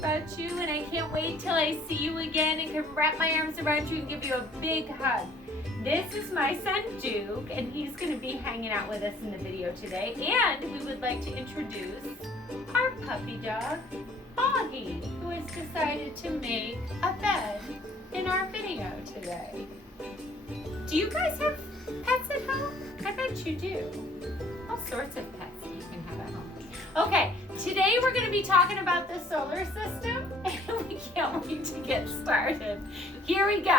about you, and I can't wait till I see you again and can wrap my arms around you and give you a big hug. This is my son Duke, and he's going to be hanging out with us in the video today. And we would like to introduce our puppy dog, Foggy, who has decided to make a bed in our video today. Do you guys have pets at home? I bet you do. All sorts of pets that you can have at home. Okay, today we're going to be talking about the solar system, and we can't wait to get started. Here we go.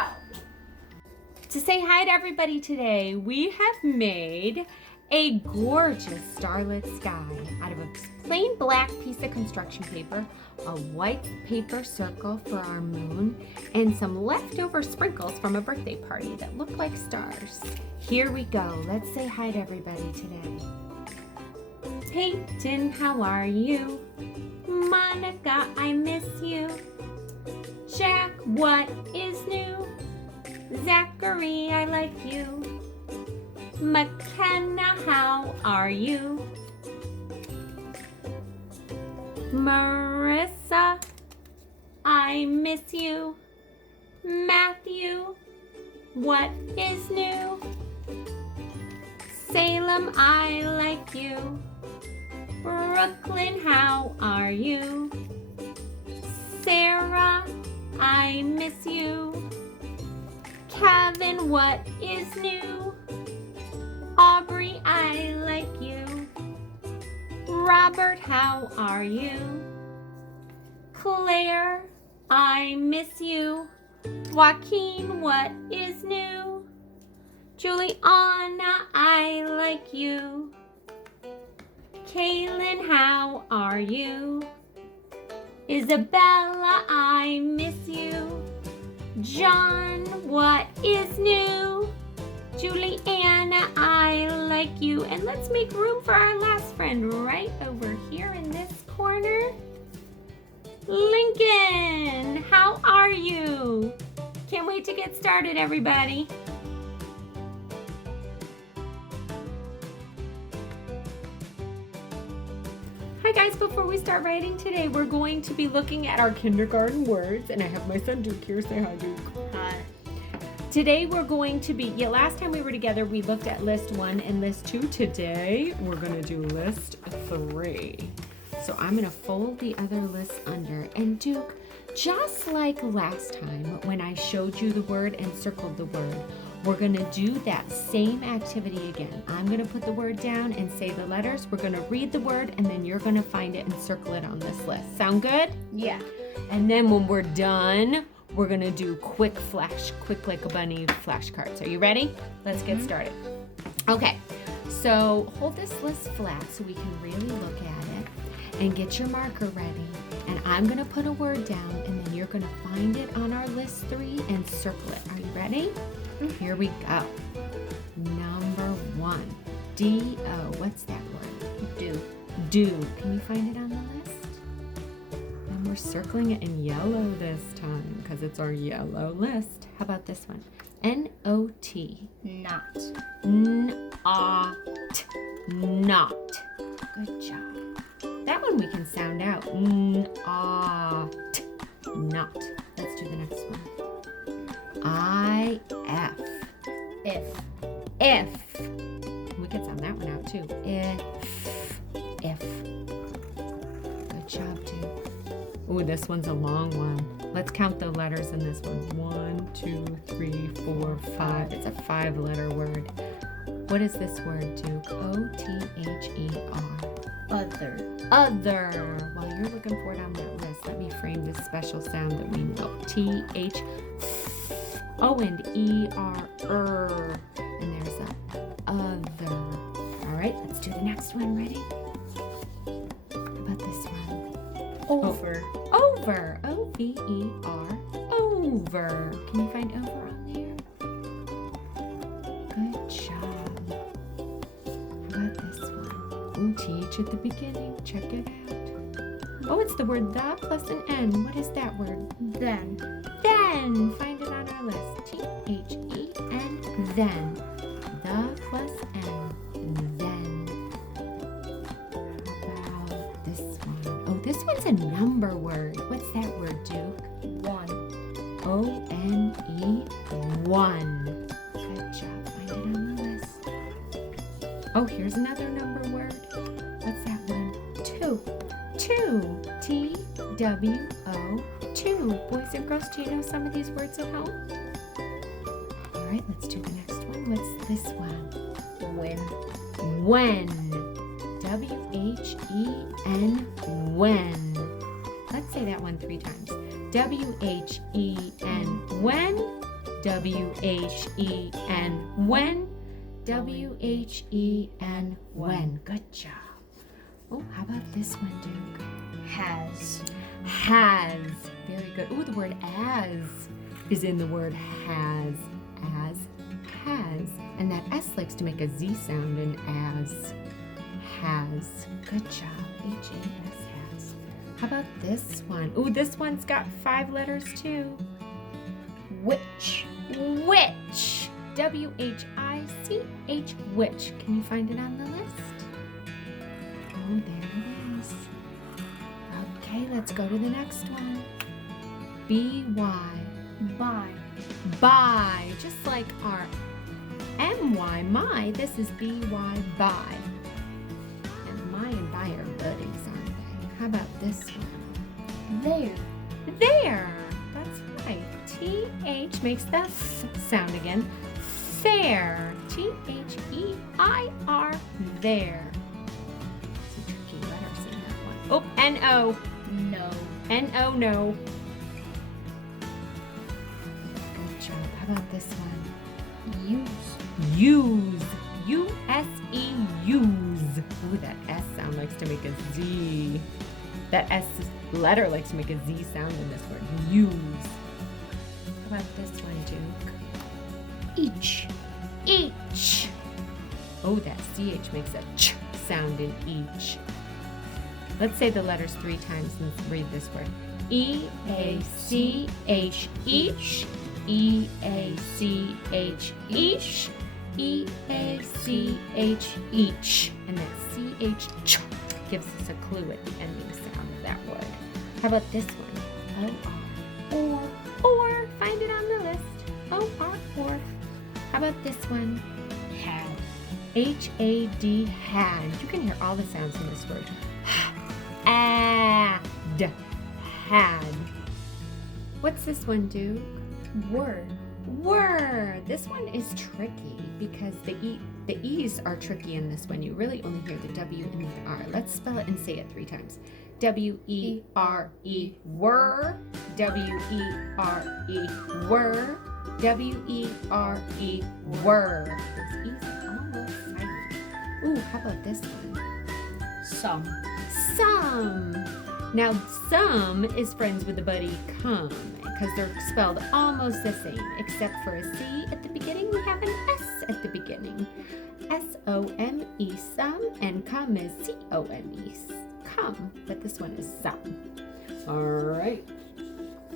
To say hi to everybody today, we have made a gorgeous starlit sky out of a plain black piece of construction paper, a white paper circle for our moon, and some leftover sprinkles from a birthday party that look like stars. Here we go. Let's say hi to everybody today. Peyton, how are you? Monica, I miss you. Jack, what is new? Zachary, I like you. McKenna, how are you? Marissa, I miss you. Matthew, what is new? Salem, I like you. Brooklyn, how are you? Sarah, I miss you. Kevin, what is new? Aubrey, I like you. Robert, how are you? Claire, I miss you. Joaquin, what is new? Juliana, I like you. Kaylin, how are you? Isabella, I miss you. John, what is new? Juliana, I like you. And let's make room for our last friend right over here in this corner. Lincoln, how are you? Can't wait to get started, everybody. Hi guys, before we start writing today, we're going to be looking at our kindergarten words, and I have my son Duke here. Say hi, Duke. Hi. Today we're going to be, last time we were together, we looked at list 1 and list 2. Today, we're gonna do list 3. So I'm gonna fold the other lists under, and Duke, just like last time when I showed you the word and circled the word, we're gonna do that same activity again. I'm gonna put the word down and say the letters. We're gonna read the word, and then you're gonna find it and circle it on this list. Sound good? Yeah. And then when we're done, we're gonna do quick like a bunny flashcards. Are you ready? Let's get started. Okay, so hold this list flat so we can really look at it, and get your marker ready. And I'm gonna put a word down, and then you're gonna find it on our list 3 and circle it. Are you ready? Here we go. Number 1, D-O. What's that word? Do. Do. Can you find it on the list? And we're circling it in yellow this time because it's our yellow list. How about this one? N-O-T. Not. N-A-T. Not. Good job. That one we can sound out. N-A-T. Not. Let's do the next one. I-F. If. If. We can sound that one out too. If. Good job, too. Ooh, this one's a long one. Let's count the letters in this one. 1, 2, 3, 4, 5. It's a 5-letter word. What is this word, Duke? O-T-H-E-R. Other. Other. While you're looking for it on that list, let me frame this special sound that we know. T-H. O and E-R. And there's a other. All right, let's do the next one. Ready? How about this one? Over. Over. O-V-E-R. Over. Can you find over on there? Good job. How about this one? Ooh, T-H at the beginning. Check it out. Oh, it's the word the plus an N. What is that word? Then. Then. Find it on our list. T-H-E-N. Then. The plus N. Then. How about this one? Oh, this one's a a number word. What's that word, Duke? 1. O-N-E, 1. Good job. Find it on the list. Oh, here's another number word. What's that one? 2. 2. T-W-O, 2. Boys and girls, do you know some of these words at home? All right, let's do the next one. What's this one? When. When. W-H-E-N, when. Let's say that one 3 times. W-H-E-N, when. W-H-E-N, when. W-H-E-N, when. Good job. Oh, how about this one, Duke? Has. Has. Very good. Oh, the word as is in the word has. As, has. And that S likes to make a Z sound in as. Has. Good job. H-A-S, has. How about this one? Oh, this one's got 5 letters too. Which. Which. W-H-I-C-H, which. Can you find it on the list? Oh, there it is. Okay, let's go to the next one. B-Y. By. By. Just like our M-Y, my, this is B-Y, by. And my and by are buddies, aren't they? How about this one? There. There. That's right. T-H makes the f sound again. Fair. T-H-E-I-R. There. Some tricky letters in that one. Oh, N-O. No. N-O, no. Good job. How about this one? Use. Use. U-S-E, use. Ooh, that S sound likes to make a Z. That S letter likes to make a Z sound in this word. Use. How about this one, Duke? Each. Each. Oh, that CH makes a ch sound in each. Let's say the letters 3 times and read this word. E-A-C-H, each. E-A-C-H, each. E-A-C-H, each. And that C-H ch gives us a clue at the ending sound of that word. How about this one? O-R. Or. Find it on the list. O-R, or. How about this one? Had. H-A-D, had. You can hear all the sounds in this word. Ad. Had. What's this one, Duke? Were. Were. This one is tricky because the E's are tricky in this one. You really only hear the W and the R. Let's spell it and say it 3 times. W-E-R-E, were. W-E-R-E, were. W-E-R-E, were. Those E's are almost silent. Ooh, how about this one? Some. Some. Now, some is friends with the buddy come because they're spelled almost the same, except for a C at the beginning. We have an S at the beginning. S-O-M-E, some, and come is C-O-M-E, come. But this one is some. All right.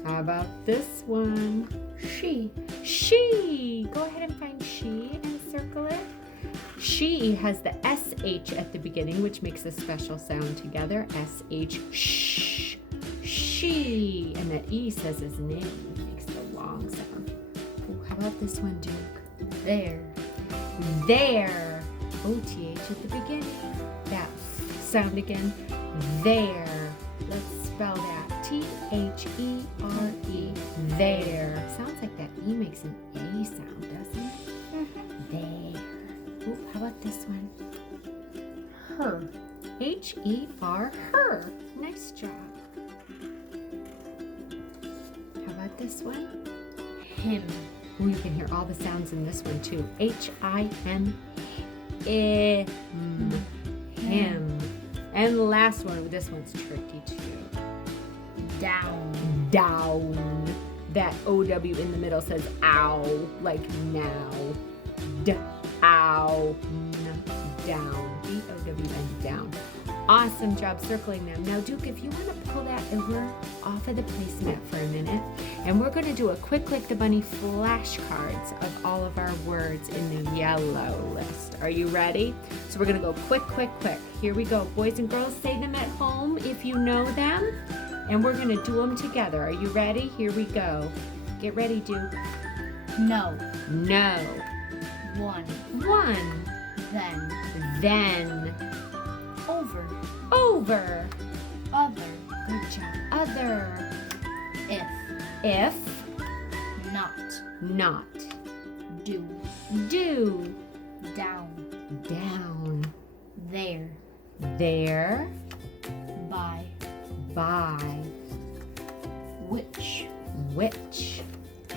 How about this one? She. She. Go ahead and find she and circle it. She has the S-H at the beginning, which makes a special sound together. S-H, shh. She. And that E says his name, makes the long sound. Ooh, how about this one, Duke? There. There. O-T-H at the beginning. That sound again. There. Let's spell that. T-H-E-R-E. There. Sounds like that E makes an A sound, doesn't it? There. Ooh, how about this one? Her. H-E-R, her. Nice job. How about this one? Him. Ooh, you can hear all the sounds in this one too. H-I-M, him. And the last one, this one's tricky too. Down. Down. That O-W in the middle says ow, like now. Ow. Down. D-O-W-N, down. Awesome job circling them. Now, Duke, if you want to pull that over off of the placemat for a minute, and we're going to do a quick Like the Bunny flashcards of all of our words in the yellow list. Are you ready? So we're going to go quick, quick, quick. Here we go. Boys and girls, say them at home if you know them. And we're going to do them together. Are you ready? Here we go. Get ready, Duke. No. No. 1. 1. Then. Then. Over. Over. Other. Good job. Other. If. If. Not. Not. Do. Do. Down. Down. There. There. By. By. Which. Which.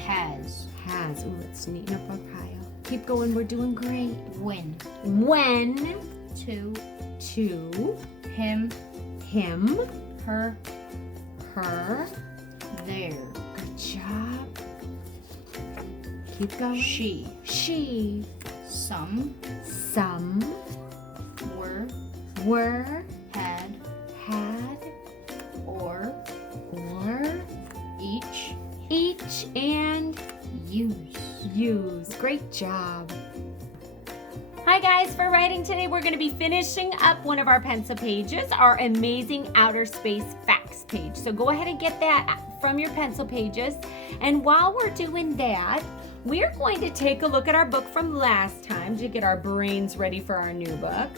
Has. Has. Ooh, let's neaten up our pile. Keep going. We're doing great. When. When. To. To. Him. Him. Her. Her. There. Good job. Keep going. She. She. Some. Some. Were. Had. Had. Or. Each. And Use. use. Great job. Hi guys, for writing today, we're going to be finishing up one of our pencil pages, our amazing outer space facts page. So go ahead and get that from your pencil pages. And while we're doing that, we're going to take a look at our book from last time to get our brains ready for our new book.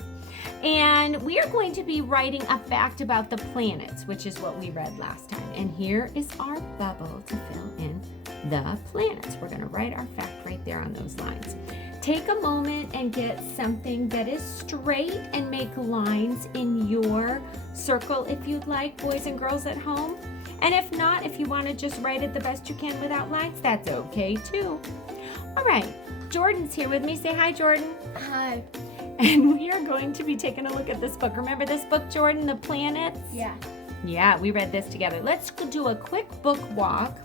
And we are going to be writing a fact about the planets, which is what we read last time. And here is our bubble to fill in the planets. We're going to write our fact right there on those lines. Take a moment and get something that is straight and make lines in your circle if you'd like, boys and girls at home. And if not, if you want to just write it the best you can without lines, that's okay too. All right, Jordan's here with me. Say hi, Jordan. Hi. And we are going to be taking a look at this book. Remember this book, Jordan, The Planets? Yeah. Yeah, we read this together. Let's do a quick book walk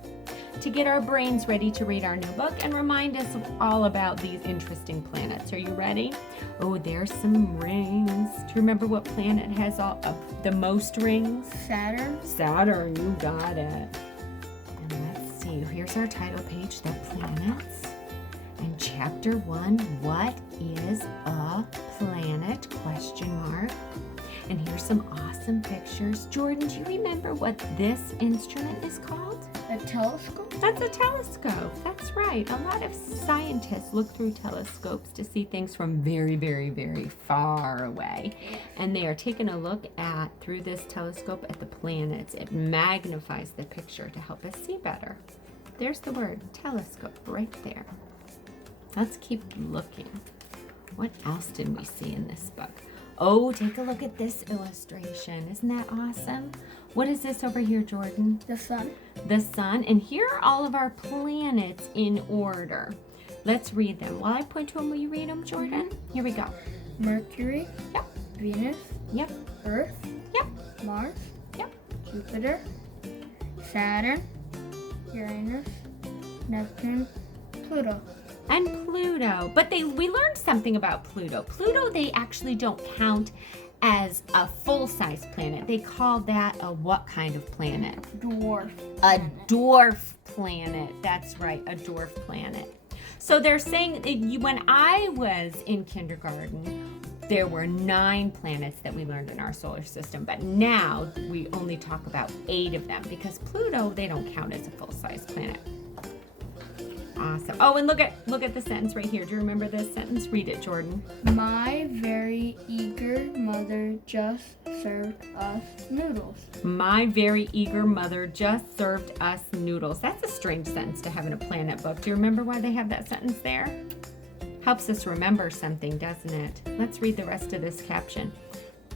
to get our brains ready to read our new book and remind us all about these interesting planets. Are you ready? Oh, there's some rings. Do you remember what planet has the most rings? Saturn. Saturn, you got it. And let's see, here's our title page, The Planets. And chapter 1, what is a planet? Question mark. And here's some awesome pictures. Jordan, do you remember what this instrument is called? A telescope. That's a telescope. That's right. A lot of scientists look through telescopes to see things from very, very, very far away. And they are taking a look through this telescope at the planets. It magnifies the picture to help us see better. There's the word telescope right there. Let's keep looking. What else did we see in this book? Oh, take a look at this illustration. Isn't that awesome? What is this over here, Jordan? The sun. The sun. And here are all of our planets in order. Let's read them. While I point to them, will you read them, Jordan? Here we go. Mercury. Yep. Venus. Yep. Earth. Yep. Mars. Yep. Jupiter. Saturn. Uranus. Neptune. Pluto. And Pluto. But we learned something about Pluto. Pluto, they actually don't count as a full-size planet. They call that a what kind of planet? Dwarf. A dwarf planet. That's right, a dwarf planet. So they're saying, when I was in kindergarten, there were 9 planets that we learned in our solar system. But now we only talk about 8 of them because Pluto, they don't count as a full-size planet. Awesome. Oh, and look at the sentence right here. Do you remember this sentence? Read it, Jordan. My very eager mother just served us noodles. My very eager mother just served us noodles. That's a strange sentence to have in a planet book. Do you remember why they have that sentence there? Helps us remember something, doesn't it? Let's read the rest of this caption.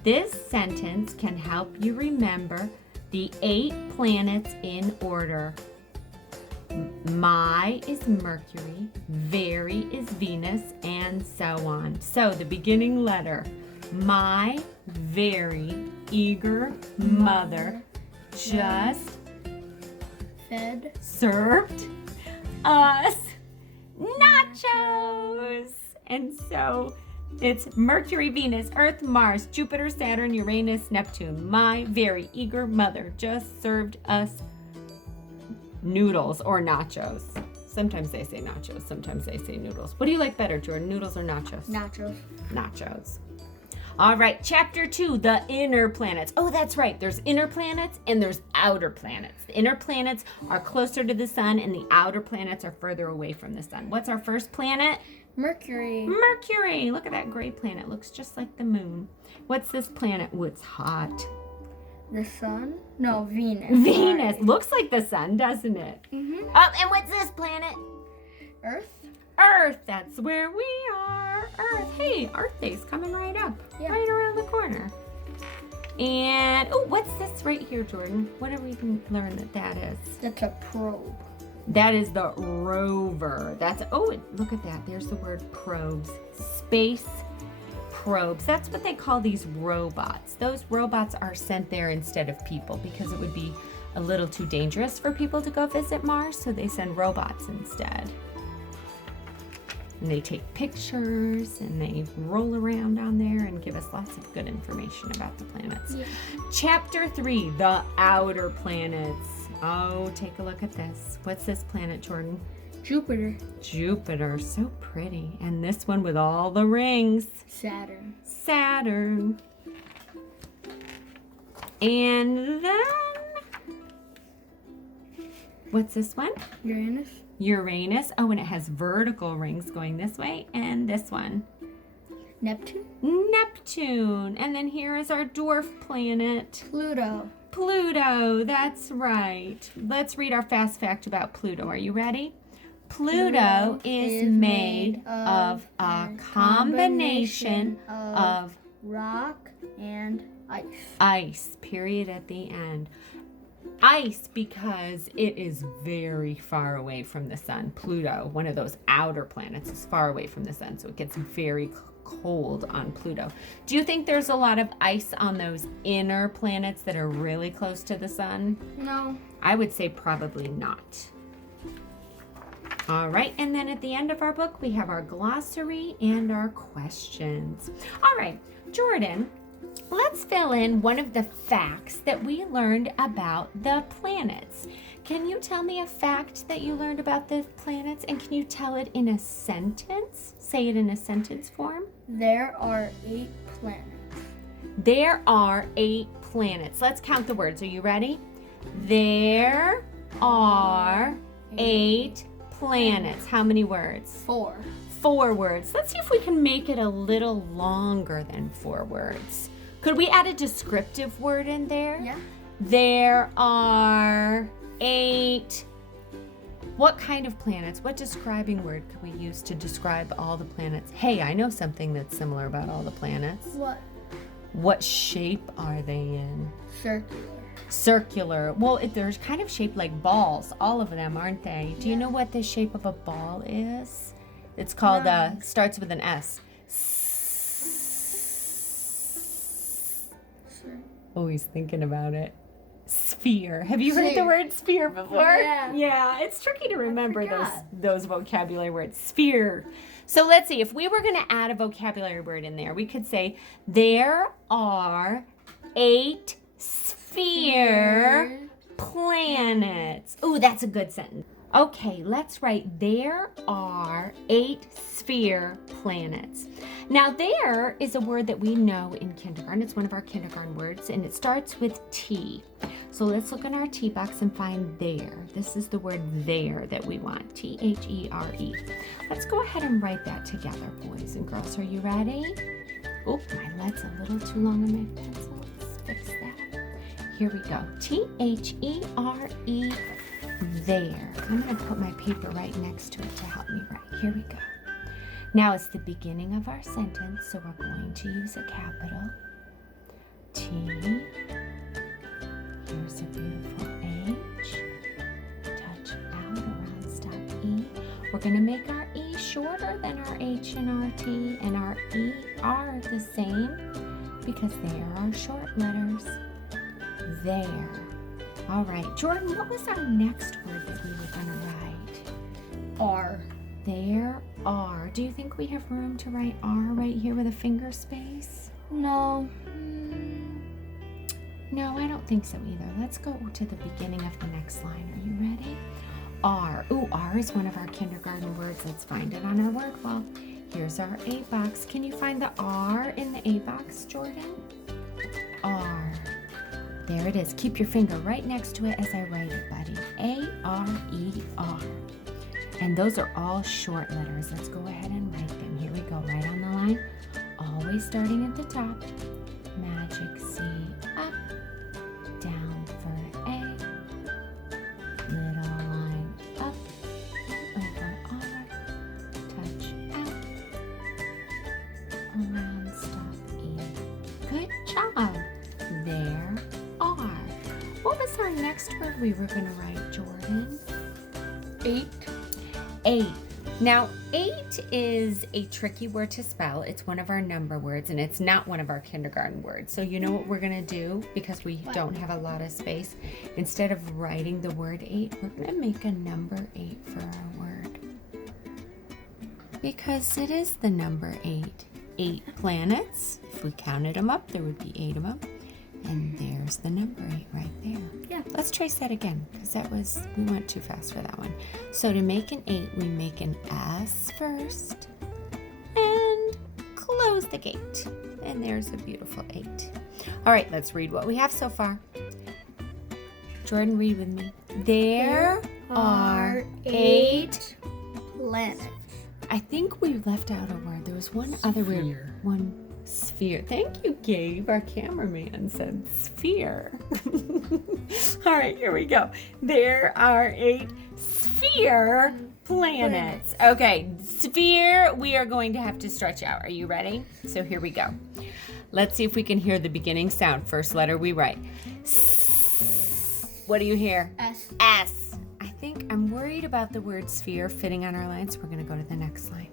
This sentence can help you remember the 8 planets in order. My is Mercury, very is Venus, and so on. So the beginning letter, my very eager mother just served us nachos. And so it's Mercury, Venus, Earth, Mars, Jupiter, Saturn, Uranus, Neptune. My very eager mother just served us noodles or nachos. Sometimes they say nachos, sometimes they say noodles. What do you like better, Jordan, noodles or nachos? Nachos. Nachos. All right, chapter 2, the inner planets. Oh, that's right. There's inner planets and there's outer planets. The inner planets are closer to the sun and the outer planets are further away from the sun. What's our first planet? Mercury. Mercury. Look at that gray planet. Looks just like the moon. What's this planet? Oh, it's hot. The sun? No, Venus. Venus. Sorry. Looks like the sun, doesn't it? Mhm. Oh, and what's this planet? Earth? Earth. That's where we are. Earth. Hey, Earth Day's coming right up. Yeah. Right around the corner. And, oh, what's this right here, Jordan? What have we learned that is? That's a probe. That is the rover. That's, oh, look at that. There's the word probes. Space probes. That's what they call these robots. Those robots are sent there instead of people because it would be a little too dangerous for people to go visit Mars, so they send robots instead. And they take pictures and they roll around on there and give us lots of good information about the planets. Yeah. Chapter 3, the outer planets. Oh, take a look at this. What's this planet, Jordan? Jupiter. Jupiter, so pretty. And this one with all the rings. Saturn. Saturn. And then, what's this one? Uranus. Uranus. Oh, and it has vertical rings going this way and this one. Neptune. Neptune. And then here is our dwarf planet. Pluto. Pluto, that's right. Let's read our fast fact about Pluto. Are you ready? Pluto is made of a combination of rock and ice. ice, period at the end. Ice because it is very far away from the sun. Pluto, one of those outer planets, is far away from the sun, so it gets very cold on Pluto. Do you think there's a lot of ice on those inner planets that are really close to the sun? No. I would say probably not. All right, and then at the end of our book, we have our glossary and our questions. All right, Jordan, let's fill in one of the facts that we learned about the planets. Can you tell me a fact that you learned about the planets, and can you tell it in a sentence? Say it in a sentence form. There are 8 planets. There are 8 planets. Let's count the words. Are you ready? There are 8 planets. How many words? 4. 4 words. Let's see if we can make it a little longer than 4 words. Could we add a descriptive word in there? Yeah. There are 8. What kind of planets? What describing word could we use to describe all the planets? Hey, I know something that's similar about all the planets. What? What shape are they in? Circular. Circular. Well, they're kind of shaped like balls, all of them, aren't they? Do you know what the shape of a ball is? It's called, starts with an S. Oh, he's thinking about it. Sphere. Have you heard the Sphere. word sphere before? Yeah. Yeah, it's tricky to remember forgot. those vocabulary words. Sphere. So let's see, if we were going to add a vocabulary word in there, we could say, there are 8 sphere planets. Ooh, that's a good sentence. Okay, let's write, there are 8 sphere planets. Now, there is a word that we know in kindergarten. It's one of our kindergarten words, and it starts with T. So let's look in our T box and find there. This is the word there that we want, T-H-E-R-E. Let's go ahead and write that together, boys and girls. Are you ready? Oh, my lead's a little too long on my pencil. Let's fix that. Here we go. T-H-E-R-E, there. I'm going to put my paper right next to it to help me write. Here we go. Now it's the beginning of our sentence, so we're going to use a capital T. Here's a beautiful H. Touch out around stop E. We're going to make our E shorter than our H and our T, and our E are the same because they are our short letters. There. All right, Jordan, what was our next word that we were going to write? R. There are. Do you think we have room to write R right here with a finger space? No. No, I don't think so either. Let's go to the beginning of the next line. Are you ready? R. Ooh, R is one of our kindergarten words. Let's find it on our word wall. Here's our A box. Can you find the R in the A box, Jordan? R. There it is. Keep your finger right next to it as I write it, buddy. A-R-E-R. And those are all short letters. Let's go ahead and write them. Here we go, right on the line. Always starting at the top. Magic C up, down for A. Little line up, over R. Touch out, around stop E. Good job. There are. What was our next word we were going to write, Jordan? 8. 8. Now, 8 is a tricky word to spell. It's one of our number words, and it's not one of our kindergarten words. So you know what we're going to do, because we don't have a lot of space? Instead of writing the word 8, we're going to make a number 8 for our word. Because it is the number 8. 8 planets. If we counted them up, there would be 8 of them. And there's the number 8 right there. Yeah. Let's trace that again, because we went too fast for that one. So to make an 8, we make an S first and close the gate. And there's a beautiful 8. All right, let's read what we have so far. Jordan, read with me. There are 8 planets. I think we left out a word. There was one other word. One sphere. Thank you, Gabe. Our cameraman said sphere. All right, here we go. There are 8 sphere planets. Okay, sphere, we are going to have to stretch out. Are you ready? So here we go. Let's see if we can hear the beginning sound. First letter we write. What do you hear? S. S. I think I'm worried about the word sphere fitting on our line, so we're going to go to the next line.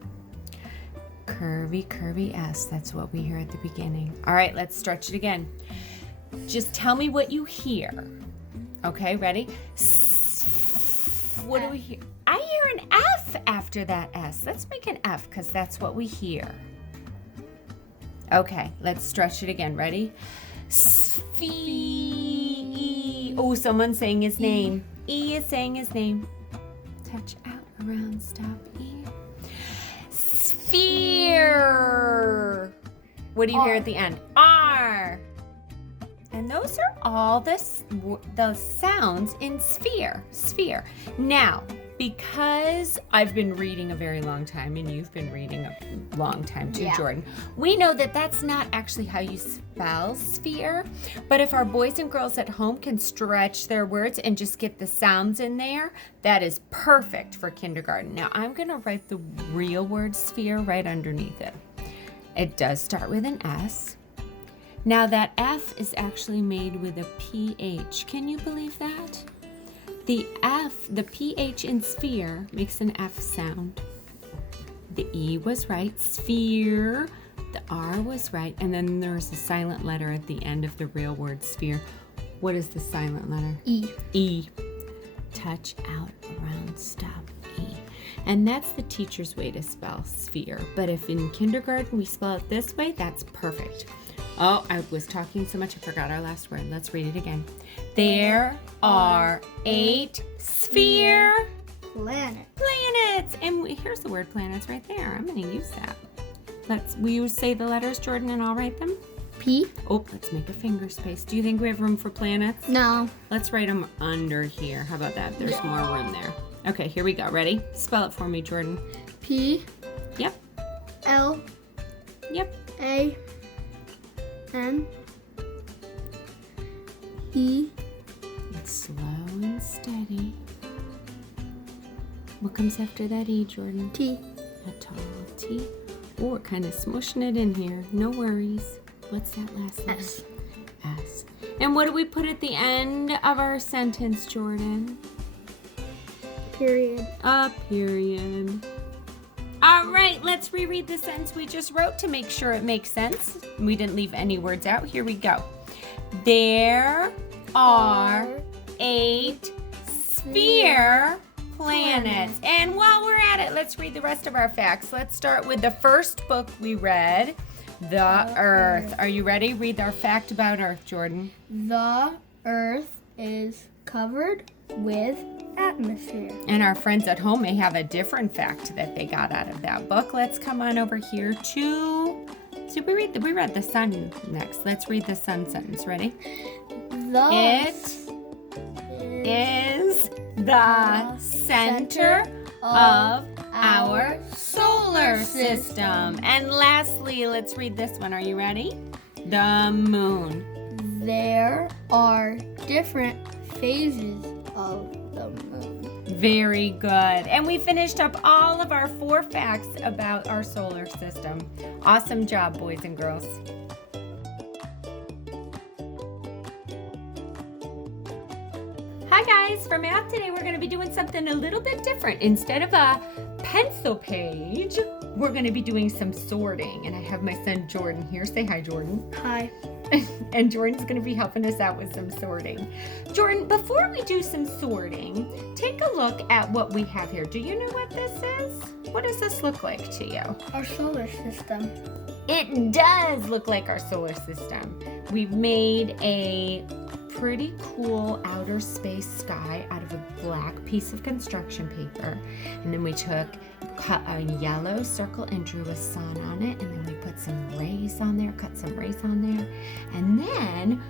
Curvy, curvy S. That's what we hear at the beginning. All right, let's stretch it again. Just tell me what you hear. Okay, ready? What do we hear? I hear an F after that S. Let's make an F, because that's what we hear. Okay, let's stretch it again. Ready? Oh, someone's saying his name. E is saying his name. Touch out, around, stop, E. Sphere. What do you hear at the end? R. And those are all the sounds in sphere. Sphere. Now, because I've been reading a very long time, and you've been reading a long time too, Jordan, we know that that's not actually how you spell sphere. But if our boys and girls at home can stretch their words and just get the sounds in there, that is perfect for kindergarten. Now, I'm going to write the real word sphere right underneath it. It does start with an S. Now, that F is actually made with a PH. Can you believe that? The F, the PH in sphere, makes an F sound. The E was right, sphere. The R was right, and then there's a silent letter at the end of the real word sphere. What is the silent letter? E. E. Touch out, around, stop, E. And that's the teacher's way to spell sphere. But if in kindergarten we spell it this way, that's perfect. Oh, I was talking so much I forgot our last word. Let's read it again. There are 8 sphere planets. And here's the word planets right there. I'm going to use that. Will you say the letters, Jordan, and I'll write them? P. Oh, let's make a finger space. Do you think we have room for planets? No. Let's write them under here. How about that? There's more room there. Okay, here we go. Ready? Spell it for me, Jordan. P. Yep. L. Yep. A. N. E. It's slow and steady. What comes after that E, Jordan? T. A tall T. Oh, we're kind of smushing it in here. No worries. What's that last letter? S. S. And what do we put at the end of our sentence, Jordan? Period. A period. All right, let's reread the sentence we just wrote to make sure it makes sense. We didn't leave any words out. Here we go. There are 8 sphere planets. And while we're at it, let's read the rest of our facts. Let's start with the first book we read, The Earth. Are you ready? Read our fact about Earth, Jordan. The Earth is covered with atmosphere. And our friends at home may have a different fact that they got out of that book. Let's come on over here to... So we read the sun next. Let's read the sun sentence. Ready? It is the center of our solar system. And lastly, let's read this one. Are you ready? The moon. There are different phases of the moon. Very good. And we finished up all of our 4 facts about our solar system. Awesome job, boys and girls. Hi guys, for math today we're going to be doing something a little bit different. Instead of a pencil page, we're going to be doing some sorting. And I have my son Jordan here. Say hi, Jordan. Hi. And Jordan's going to be helping us out with some sorting. Jordan, before we do some sorting, take a look at what we have here. Do you know what this is? What does this look like to you? Our solar system. It does look like our solar system. We've made a pretty cool outer space sky out of a black piece of construction paper. And then we cut a yellow circle and drew a sun on it. And then we put some rays on there, cut some rays on there. And then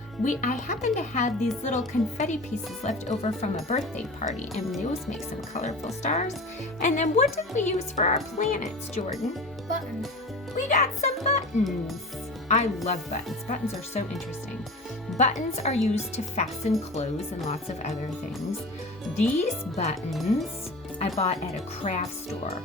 I happen to have these little confetti pieces left over from a birthday party. And those make some colorful stars. And then what did we use for our planets, Jordan? Buttons. We got some buttons. I love buttons. Buttons are so interesting. Buttons are used to fasten clothes and lots of other things. These buttons I bought at a craft store.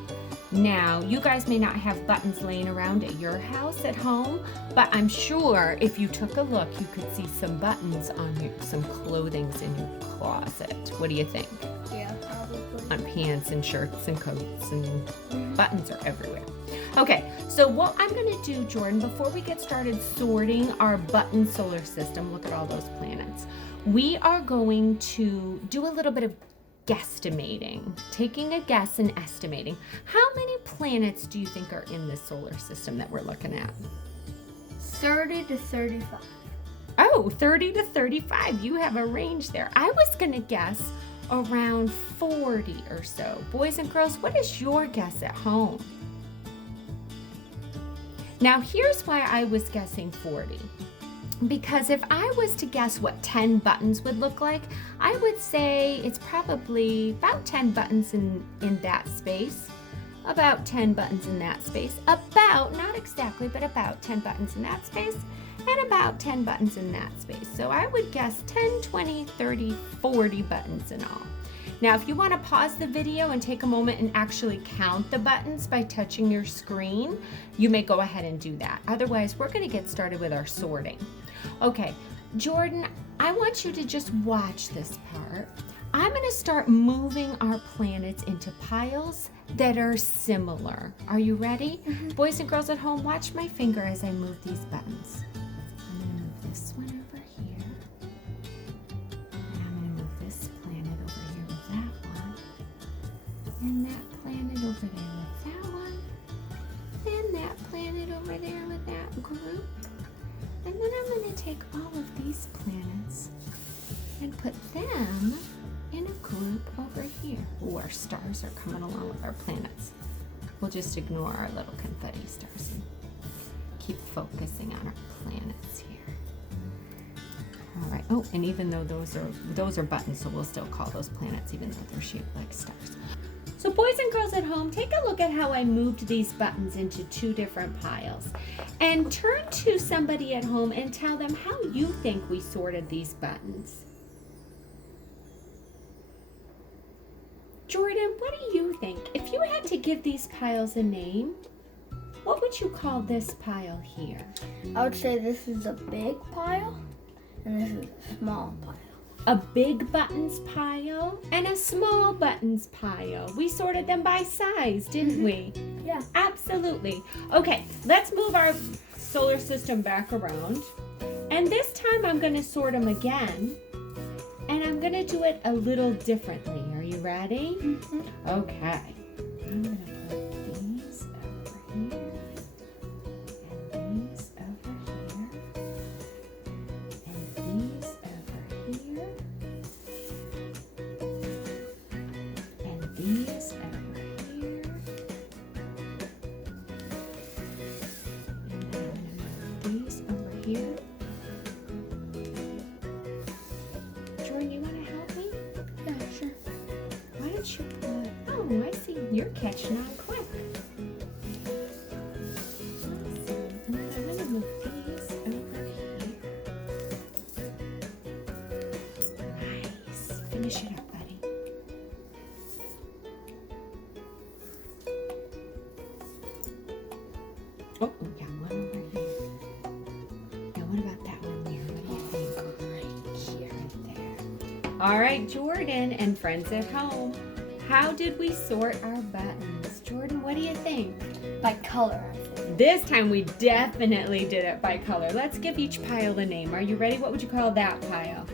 Now, you guys may not have buttons laying around at your house at home, but I'm sure if you took a look, you could see some buttons on some clothings in your closet. What do you think? Yeah, probably. On pants and shirts and coats, and buttons are everywhere. Okay, so what I'm going to do, Jordan, before we get started sorting our button solar system, look at all those planets, we are going to do a little bit of guesstimating, taking a guess and estimating. How many planets do you think are in this solar system that we're looking at? 30 to 35. Oh, 30 to 35. You have a range there. I was going to guess around 40 or so. Boys and girls, what is your guess at home? Now, here's why I was guessing 40. Because if I was to guess what 10 buttons would look like, I would say it's probably about 10 buttons in that space. About 10 buttons in that space. About, not exactly, but about 10 buttons in that space. And about 10 buttons in that space. So I would guess 10, 20, 30, 40 buttons in all. Now, if you want to pause the video and take a moment and actually count the buttons by touching your screen, you may go ahead and do that. Otherwise, we're going to get started with our sorting. Okay, Jordan, I want you to just watch this part. I'm going to start moving our planets into piles that are similar. Are you ready? Mm-hmm. Boys and girls at home, watch my finger as I move these buttons. I'm going to move this one over here. And I'm going to move this planet over here with that one. And that planet over there with that one. And that planet over there with that group. And then I'm going to take all of these planets and put them in a group over here. Oh, our stars are coming along with our planets. We'll just ignore our little confetti stars and keep focusing on our planets here. All right. Oh, and even though those are buttons, so we'll still call those planets even though they're shaped like stars. So boys and girls at home, take a look at how I moved these buttons into 2 different piles. And turn to somebody at home and tell them how you think we sorted these buttons. Jordan, what do you think? If you had to give these piles a name, what would you call this pile here? I would say this is a big pile and this is a small pile. A big buttons pile and a small buttons pile. We sorted them by size, didn't we? Yeah. Absolutely. Okay, let's move our solar system back around. And this time I'm going to sort them again. And I'm going to do it a little differently. Are you ready? Mm-hmm. Okay. I'm going to put these over here. And these over here. And these over here. here. Jordan, you want to help me? Yeah, sure. Why don't you put... Oh, I see. You're catching on quick. And then I'm going to move these over here. Nice. Finish it up, buddy. Oh, we got one over here. Now what about that one there? What do you think? Right here. Right there. All right, Jordan and friends at home. How did we sort our buttons? Jordan, what do you think? By color, I think. This time we definitely did it by color. Let's give each pile a name. Are you ready? What would you call that pile?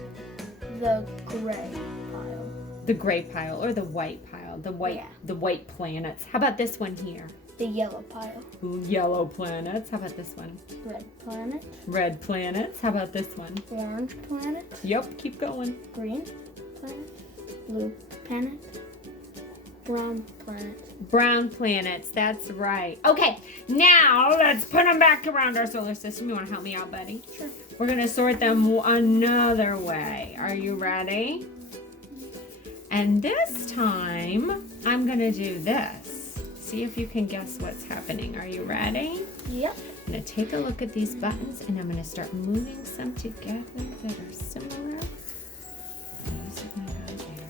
The gray pile. The gray pile or the white pile? The white, Yeah. the white planets. How about this one here? The yellow pile. Ooh, yellow planets. How about this one? Red planet. Red planets. How about this one? Orange planet. Yep, keep going. Green planet. Blue planet. Brown planet. Brown planets, that's right. Okay, now let's put them back around our solar system. You want to help me out, buddy? Sure. We're going to sort them another way. Are you ready? And this time, I'm going to do this. See if you can guess what's happening. Are you ready? Yep. I'm going to take a look at these buttons, and I'm going to start moving some together that are similar. Those are going to go there.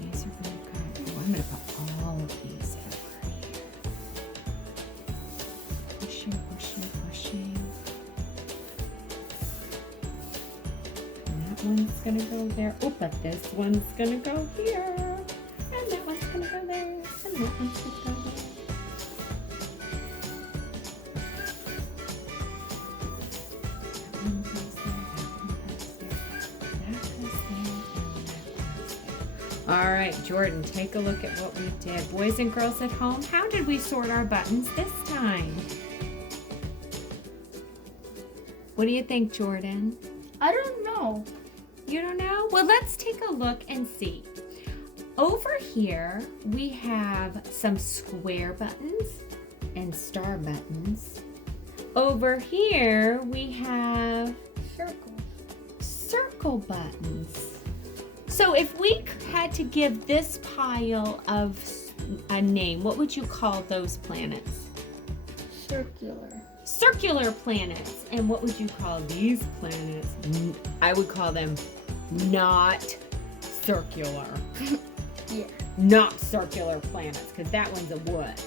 These are going to go there. I'm going to put all of these over here. Pushing, pushing, pushing. And that one's going to go there. Oh, but this one's going to go here. And that one's going to go there. And that one's going to go there. All right, Jordan, take a look at what we did. Boys and girls at home, how did we sort our buttons this time? What do you think, Jordan? I don't know. You don't know? Well, let's take a look and see. Over here, we have some square buttons and star buttons. Over here, we have Circles. circle buttons. So if we had to give this pile of a name, what would you call those planets? Circular. Circular planets. And what would you call these planets? I would call them not circular. Yeah. Not circular planets, because that one's a what?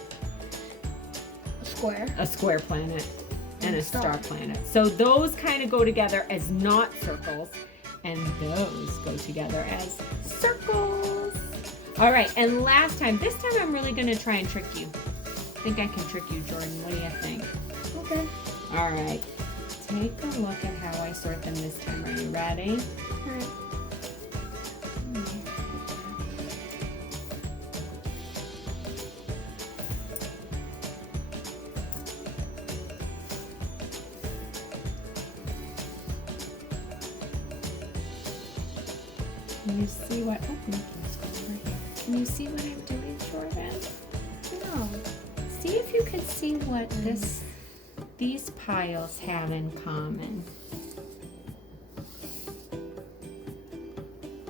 A square. A square planet and a star Star. planet. So those kind of go together as not circles. And those go together as circles. All right, and last time, this time I'm really gonna try and trick you. I think I can trick you, Jordan. What do you think? Okay. All right, take a look at how I sort them this time. Are you ready? All right. Can you see what? Oh, no, let's go over here. Can you see what I'm doing, Jordan? No. See if you can see what these piles have in common.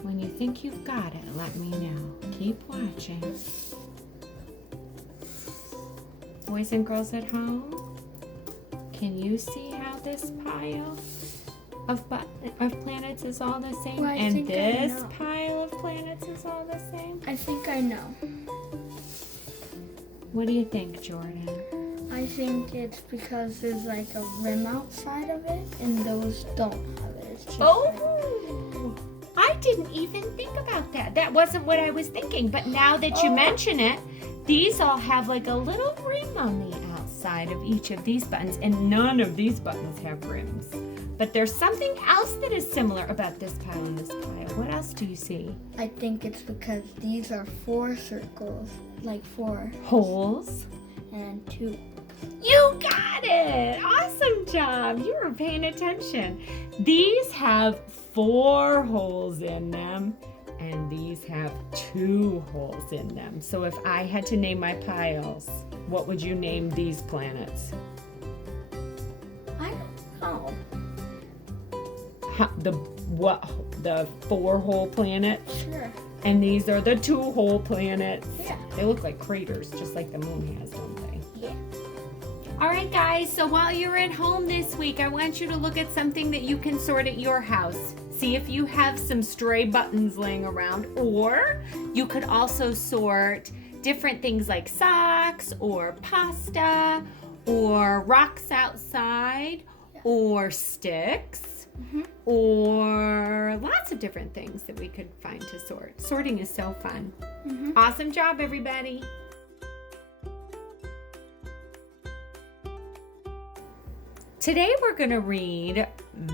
When you think you've got it, let me know. Keep watching. Boys and girls at home, can you see how this pile of planets is all the same? Well, I and think I this know. pile of planets is all the same? I think I know. What do you think, Jordan? I think it's because there's like a rim outside of it, and those don't have it. It's just Oh, I didn't even think about that. That wasn't what I was thinking. But now that you mention it, these all have like a little rim on the outside of each of these buttons, and none of these buttons have rims. But there's something else that is similar about this pile and this pile. What else do you see? I think it's because these are 4 circles, like 4 Holes. and 2. You got it! Awesome job! You were paying attention. These have 4 holes in them, and these have 2 holes in them. So if I had to name my piles, what would you name these planets? I don't know. the 4-hole planets, Sure. and these are the 2-hole planets. Yeah. They look like craters, just like the moon has, don't they? Yeah. All right, guys, so while you're at home this week, I want you to look at something that you can sort at your house. See if you have some stray buttons laying around, or you could also sort different things like socks or pasta or rocks outside or sticks or lots of different things that we could find to sort. Sorting is so fun. Awesome job, everybody. Today we're going to read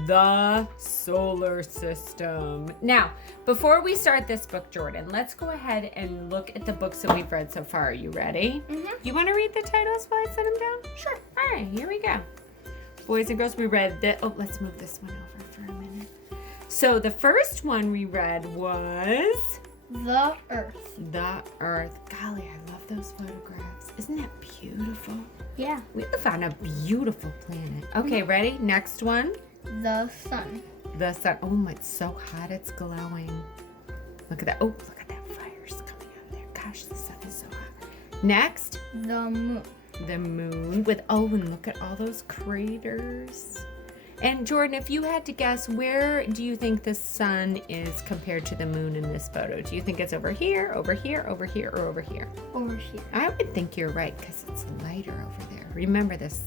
the solar system. Now, before we start this book, Jordan, let's go ahead and look at the books that we've read so far. Are you ready? You want to read the titles while I set them down? Sure. All right, here we go. Boys and girls, we read the... Oh, let's move this one over for a minute. So the first one we read was... The Earth. The Earth. Golly, I love those photographs. Isn't that beautiful? Yeah. We live on a beautiful planet. Okay, ready? Next one. The Sun. The sun. Oh, it's so hot. It's glowing. Look at that. Oh, look at that fire's coming out of there. Gosh, the sun is so hot. Next. The Moon. The moon with, oh, and look at all those craters. And Jordan, if you had to guess, where do you think the sun is compared to the moon in this photo? Do you think it's over here, over here, over here, or over here? Over here. I would think you're right because it's lighter over there. Remember this,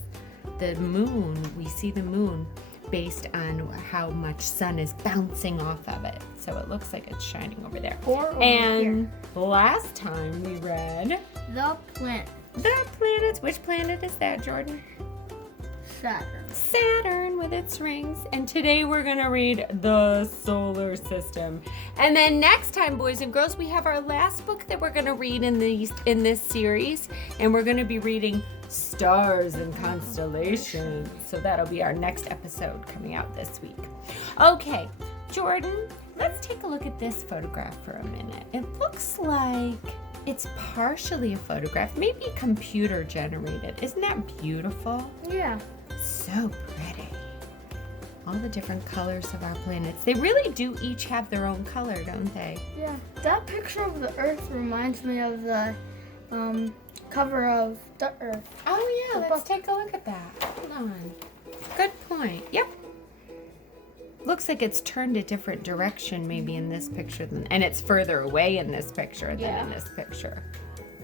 the moon, we see the moon based on how much sun is bouncing off of it. So it looks like it's shining over there. Or over And here. last time we read The Planet. the planets. Which planet is that, Jordan? Saturn. Saturn with its rings. And today we're going to read the solar system. And then next time, boys and girls, we have our last book that we're going to read in this series. And we're going to be reading Stars and Constellations. So that'll be our next episode coming out this week. Okay, Jordan, let's take a look at this photograph for a minute. It looks like it's partially a photograph, maybe computer generated. Isn't that beautiful? Yeah. So pretty. All the different colors of our planets. They really do each have their own color, don't they? Yeah. That picture of the Earth reminds me of the cover of the Earth. Oh yeah, The let's book. take a look at that. Hold on. Good point. Yep. Looks like it's turned a different direction maybe in this picture and it's further away in this picture than in this picture.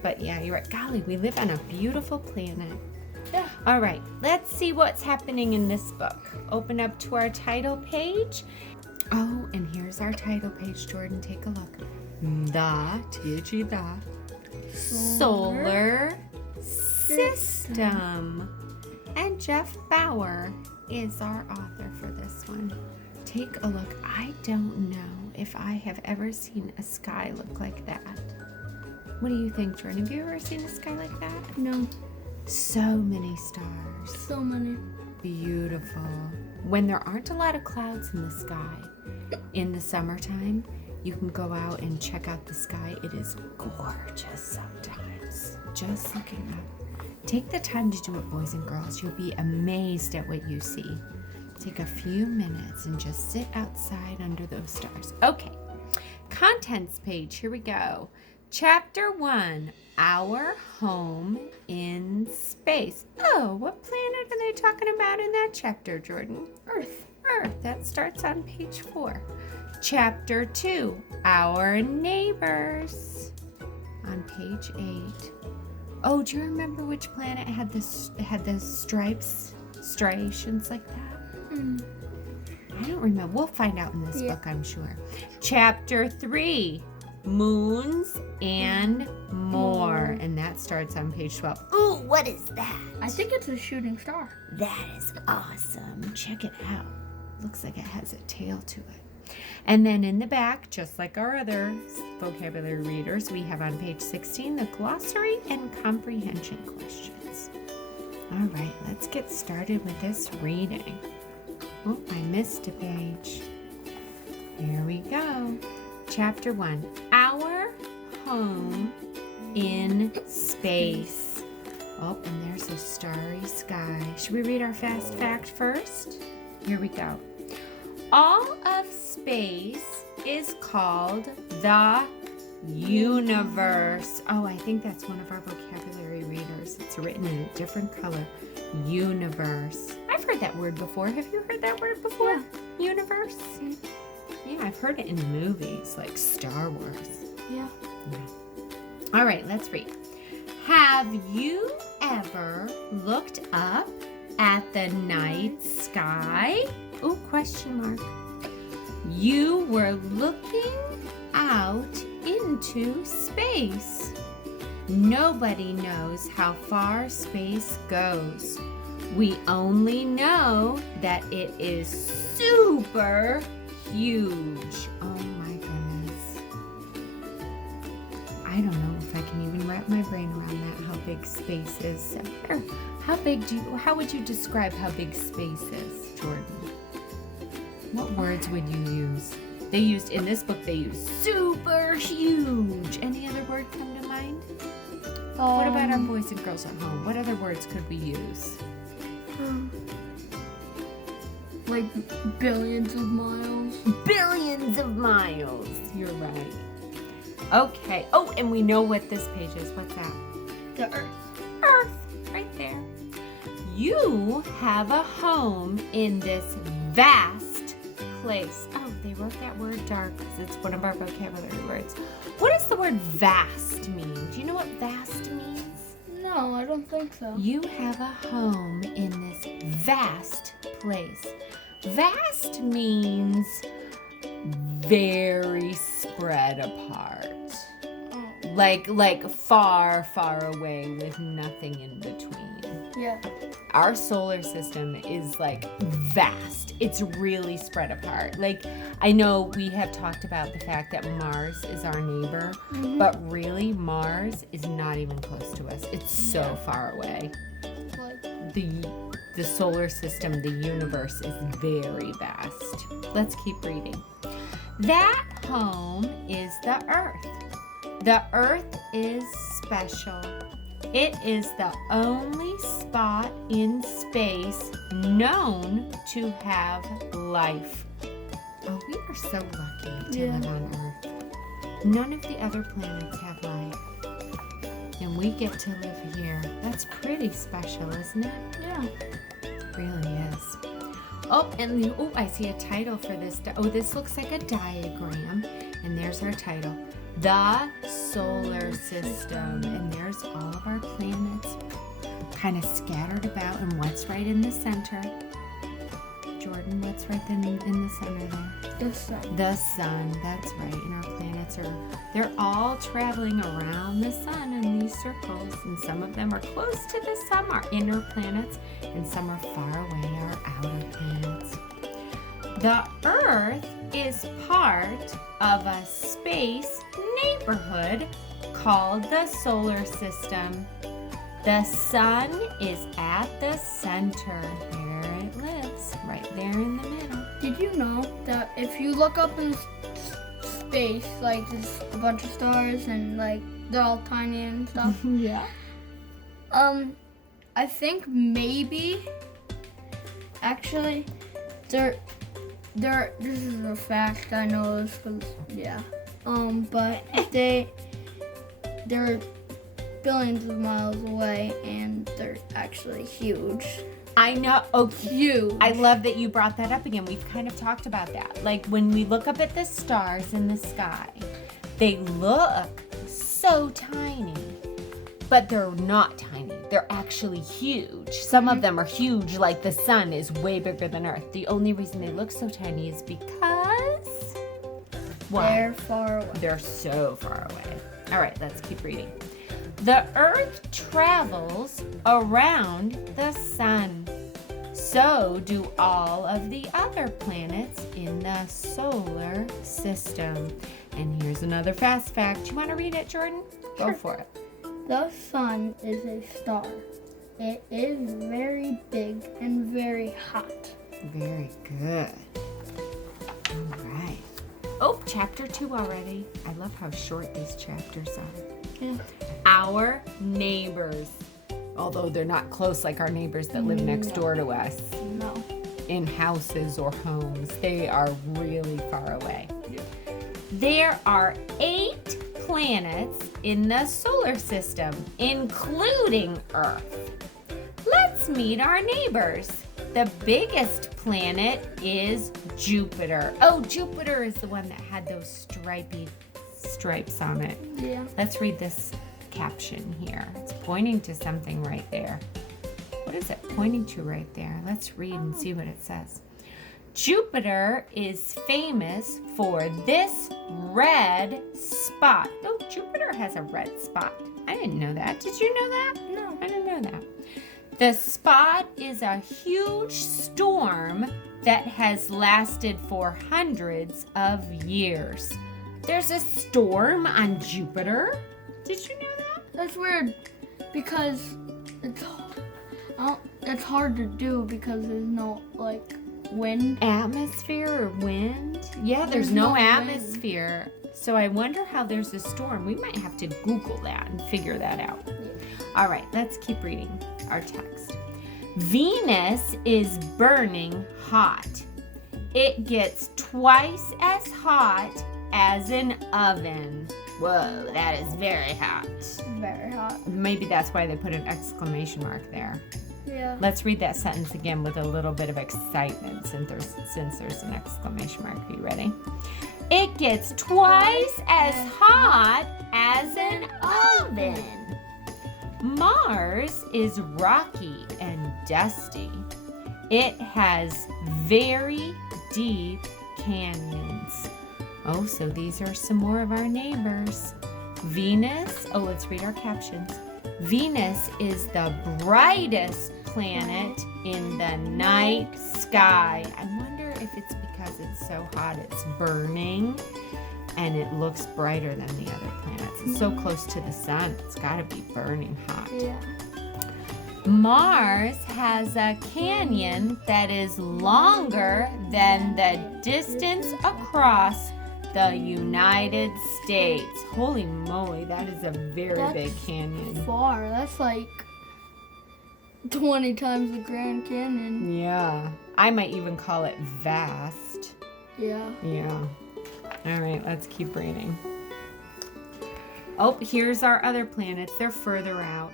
But yeah, you're right. Golly, we live on a beautiful planet. Yeah. All right, let's see what's happening in this book. Open up to our title page. Oh, and here's our title page, Jordan. Take a look. The, T-H-E, the, Solar System. And Jeff Bauer is our author for this one. Take a look. I don't know if I have ever seen a sky look like that. What do you think, Jordan? Have you ever seen a sky like that? No. So many stars. So many. Beautiful. When there aren't a lot of clouds in the sky in the summertime, you can go out and check out the sky. It is gorgeous sometimes. Just looking up. Take the time to do it, boys and girls. You'll be amazed at what you see. Take a few minutes and just sit outside under those stars. Okay. Contents page. Here we go. Chapter 1, Our Home in Space. Oh, what planet are they talking about in that chapter, Jordan? Earth. Earth. That starts on page 4. Chapter 2, Our Neighbors. On page 8. Oh, do you remember which planet had the stripes, striations like that? I don't remember. We'll find out in this book, I'm sure. Chapter 3. Moons and More. And that starts on page 12. Ooh, what is that? I think it's a shooting star. That is awesome. Check it out. Looks like it has a tail to it. And then in the back, just like our other vocabulary readers, we have on page 16 the glossary and comprehension questions. All right, let's get started with this reading. Oh, I missed a page. Here we go. Chapter 1, Our Home in Space. Oh, and there's a starry sky. Should we read our fast fact first? Here we go. all of space is called the universe. Oh, I think that's one of our vocabulary readers. It's written in a different color. Universe. I've heard that word before. Have you heard that word before? Yeah. Universe? Yeah, I've heard it in movies like Star Wars. Yeah. All right, let's read. Have you ever looked up at the night sky? Oh, question mark. You were looking out into space. Nobody knows how far space goes. We only know that it is super huge. Oh my goodness. I don't know if I can even wrap my brain around that, how big space is. How would you describe how big space is, Jordan? What words would you use? In this book, they use super huge. Any other word come to mind? What about our boys and girls at home? What other words could we use? Like billions of miles. Billions of miles. You're right. Okay. Oh, and we know what this page is. What's that? The Earth. Earth. Right there. You have a home in this vast place. Oh, they wrote that word dark because it's one of our vocabulary words. What does the word vast mean? Do you know what vast means? No, I don't think so. You have a home in this vast place. Vast means very spread apart. Oh. Like far, far away with nothing in between. Yeah. Our solar system is like vast. It's really spread apart. Like, I know we have talked about the fact that Mars is our neighbor, but really Mars is not even close to us. It's so far away. Like, The solar system, the universe is very vast. Let's keep reading. That home is the Earth. The Earth is special. It is the only spot in space known to have life. Oh, we are so lucky to live on Earth. None of the other planets have life. And we get to live here. That's pretty special, isn't it? yeah. It really is. Oh, and I see a title for this. This looks like a diagram. And there's our title. The solar system. And there's all of our planets kind of scattered about. And what's right in the center? Jordan, what's right in the center there? The sun. The sun, that's right. And our planets they're all traveling around the sun in these circles. And some of them are close to the sun, our inner planets, and some are far away, our outer planets. The Earth is part of a space neighborhood called the solar system. The sun is at the center. There it lives, right there in the middle. Did you know that if you look up in space, like there's a bunch of stars and like they're all tiny and stuff? Yeah. I think maybe actually this is a fact, I know this because but they're billions of miles away and they're actually huge. I know. Oh, Huge. I love that you brought that up again. We've kind of talked about that. Like when we look up at the stars in the sky, they look so tiny, but they're not tiny. They're actually huge. Some of them are huge, like the sun is way bigger than Earth. The only reason they look so tiny is because They're far away. They're so far away. All right, let's keep reading. The Earth travels around the sun. So do all of the other planets in the solar system. And here's another fast fact. You want to read it, Jordan? Go for it. The sun is a star. It is very big and very hot. Very good. All right. Oh, chapter 2 already. I love how short these chapters are. Yeah. Our neighbors. Although they're not close like our neighbors that live next door to us. No. in houses or homes. They are really far away. There are 8 planets in the solar system, including Earth. Let's meet our neighbors. The biggest planet is Jupiter. Oh, Jupiter is the one that had those stripes on it. Yeah. Let's read this caption here. It's pointing to something right there. What is it pointing to right there? Let's read and see what it says. Jupiter is famous for this red spot. Oh, Jupiter has a red spot. I didn't know that. Did you know that? No. I didn't know that. The spot is a huge storm that has lasted for hundreds of years. There's a storm on Jupiter? Did you know that? That's weird because it's hard to do because there's no like wind. Atmosphere or wind? Yeah, there's no atmosphere. So I wonder how there's a storm. We might have to Google that and figure that out. Yeah. All right, let's keep reading our text. Venus is burning hot. It gets twice as hot as an oven. Whoa, that is very hot. Very hot. Maybe that's why they put an exclamation mark there. Yeah. Let's read that sentence again with a little bit of excitement since there's an exclamation mark. Are you ready? It gets twice as hot as an oven. Mars is rocky and dusty. It has very deep canyons. Oh, so these are some more of our neighbors. Venus, let's read our captions. Venus is the brightest planet in the night sky. I wonder if it's because it's so hot it's burning and it looks brighter than the other planets. It's so close to the sun, it's got to be burning hot. Yeah. Mars has a canyon that is longer than the distance across the United States. Holy moly, that is a very big canyon. Far. That's like 20 times the Grand Canyon. Yeah. I might even call it vast. Yeah. Yeah. All right, let's keep reading. Oh, here's our other planets. They're further out.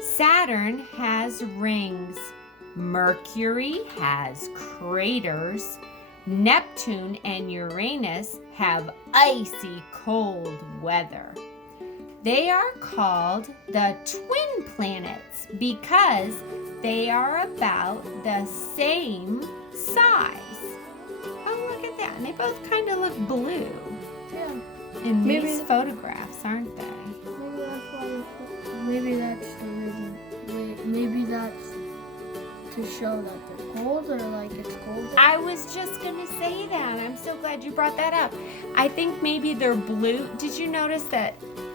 Saturn has rings. Mercury has craters. Neptune and Uranus have icy cold weather. They are called the twin planets because they are about the same size. Oh, look at that. And they both kind of look blue Yeah. in Maybe- these photographs, aren't they? Maybe that's why. Maybe that's the reason. Maybe that's to show that they're cold or like it's cold. I was just going to say that. I'm so glad you brought that up. I think maybe they're blue. Did you notice that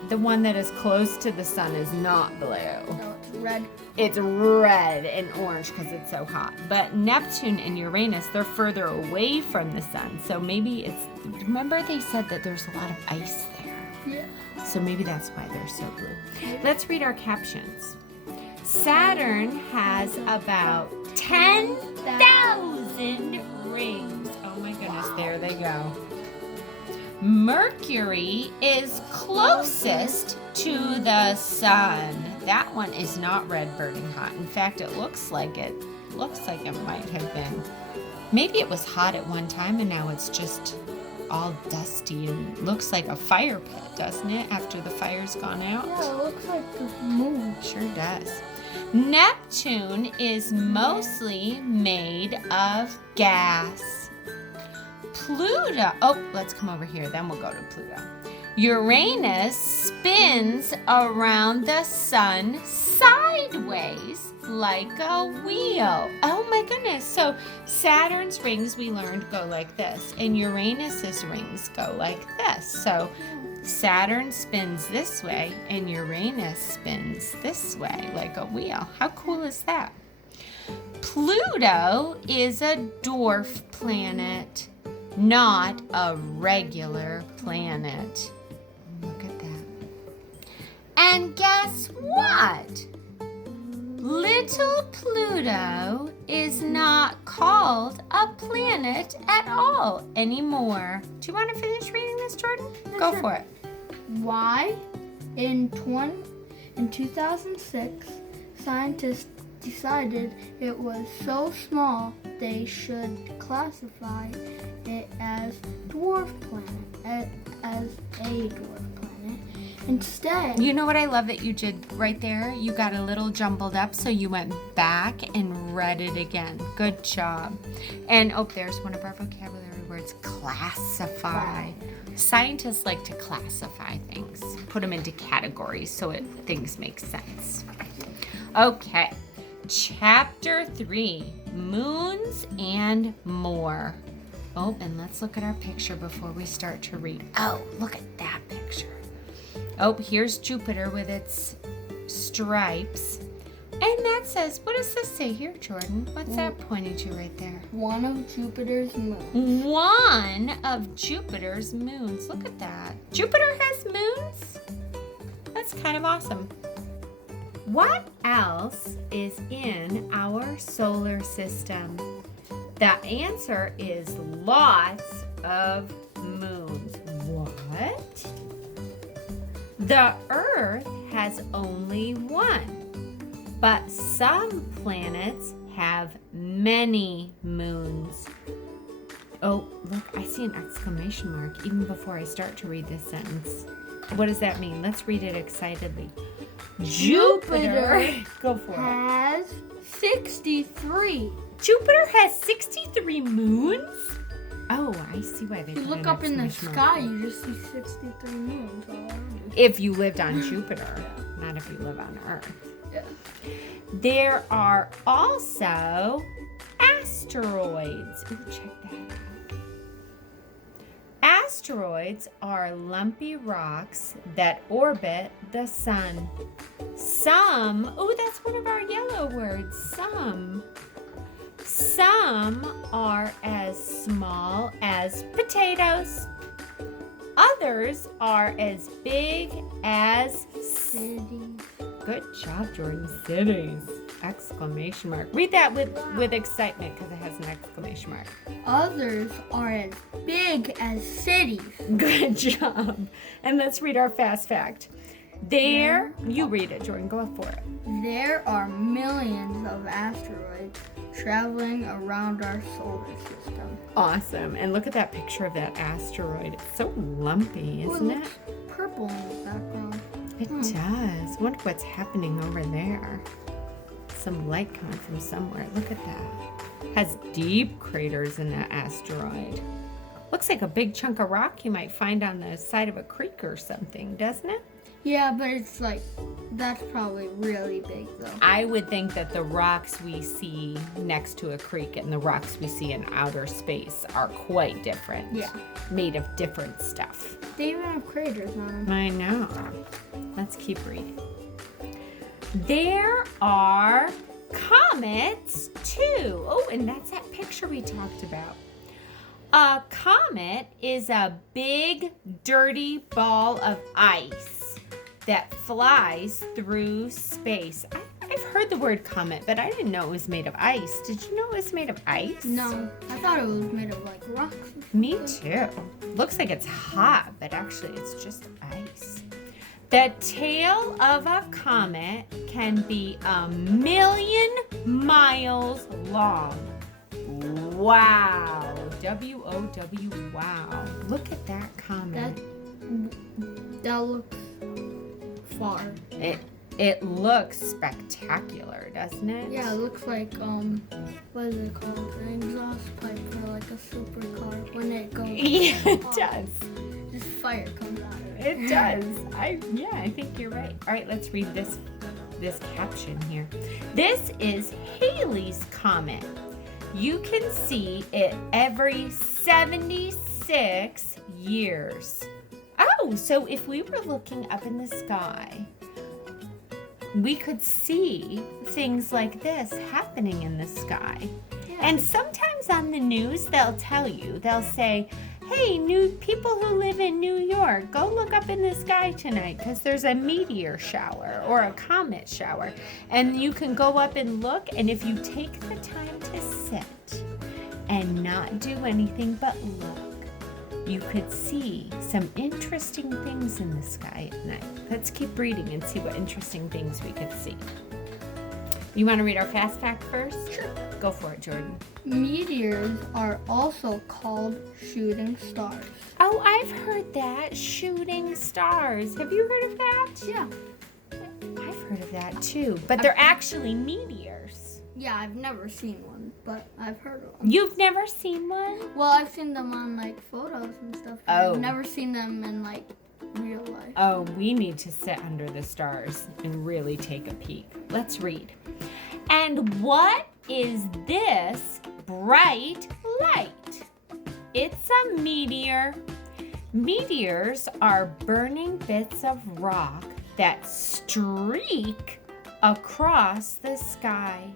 the one that is close to the sun is not blue? No, it's red. It's red and orange because it's so hot. But Neptune and Uranus, they're further away from the sun. So maybe it's, remember they said that there's a lot of ice there. Yeah. So maybe that's why they're so blue. Let's read our captions. Saturn has about 10,000 rings. Oh my goodness, there they go. Mercury is closest to the sun. That one is not red burning hot. In fact, it looks like it might have been. Maybe it was hot at one time and now it's just all dusty and looks like a fire pit, doesn't it, after the fire's gone out? Yeah, it looks like the moon. Sure does. Neptune is mostly made of gas. Pluto, let's come over here, then we'll go to Pluto. Uranus spins around the sun sideways like a wheel. Oh my goodness. So Saturn's rings, we learned, go like this, and Uranus's rings go like this. So Saturn spins this way and Uranus spins this way like a wheel. How cool is that? Pluto is a dwarf planet, not a regular planet. Look at that. And guess what? Little Pluto is not called a planet at all anymore. Do you want to finish reading this, Jordan? Go sure. for it. Why? In 2006, scientists decided it was so small they should classify it as dwarf planet, as a dwarf planet. Instead, You know what I love that you did right there? You got a little jumbled up, so you went back and read it again. Good job. And there's one of our vocabulary words, classify. Scientists like to classify things, put them into categories so things make sense. Okay, chapter 3, moons and more. And let's look at our picture before we start to read. Look at that picture. Here's Jupiter with its stripes. And that says, what does this say here, Jordan? What's that pointing to right there? one of Jupiter's moons. One of Jupiter's moons. Look at that. Jupiter has moons? That's kind of awesome. What else is in our solar system? The answer is lots of moons. What? The Earth has only one, but some planets have many moons. Look, I see an exclamation mark even before I start to read this sentence. What does that mean? Let's read it excitedly. Jupiter. Go for it. Has 63. Jupiter has 63 moons? I see why they If you put look an up in the exclamation sky, mark. you just see 63 moons all around you. If you lived on Jupiter, not if you live on Earth. Yeah. There are also asteroids. Check that out. Asteroids are lumpy rocks that orbit the sun. Some, that's one of our yellow words, some. Some are as small as potatoes. Others are as big as Cities. Good job, Jordan. Cities. Exclamation mark. Read that with excitement because it has an exclamation mark. Others are as big as cities. Good job. And let's read our fast fact. You read it, Jordan. Go for it. There are millions of asteroids traveling around our solar system. Awesome. And look at that picture of that asteroid. It's so lumpy, isn't it? Purple in the background. It does. Wonder what's happening over there. Some light coming from somewhere. Look at that. Has deep craters in that asteroid. Looks like a big chunk of rock you might find on the side of a creek or something, doesn't it? Yeah, but it's that's probably really big though. I would think that the rocks we see next to a creek and the rocks we see in outer space are quite different. Yeah. Made of different stuff. They even have craters on them. I know. Let's keep reading. There are comets too. And that's that picture we talked about. A comet is a big, dirty ball of ice that flies through space. I've heard the word comet, but I didn't know it was made of ice. Did you know it was made of ice? No, I thought it was made of rocks. Me too. Looks like it's hot, but actually it's just ice. The tail of a comet can be 1,000,000 miles long. Wow. W-O-W, wow. Look at that comet. That looks far. It looks spectacular, doesn't it? Yeah, it looks like what is it called? An exhaust pipe for like a supercar when it goes. Yeah, it does. Just fire comes out of it. It does. I think you're right. All right, let's read this caption here. This is Halley's Comet. You can see it every 76 years. So if we were looking up in the sky, we could see things like this happening in the sky. Yeah. And sometimes on the news, they'll say, hey, new people who live in New York, go look up in the sky tonight because there's a meteor shower or a comet shower. And you can go up and look, and if you take the time to sit and not do anything but look, you could see some interesting things in the sky at night. Let's keep reading and see what interesting things we could see. You want to read our fast fact first? Sure. Go for it, Jordan. Meteors are also called shooting stars. Oh, I've heard that. Shooting stars. Have you heard of that? Yeah. I've heard of that too. But they're actually meteors. Yeah, I've never seen one, but I've heard of them. You've never seen one? Well, I've seen them on like photos and stuff. But Oh. I've never seen them in like real life. Oh, we need to sit under the stars and really take a peek. Let's read. And what is this bright light? It's a meteor. Meteors are burning bits of rock that streak across the sky.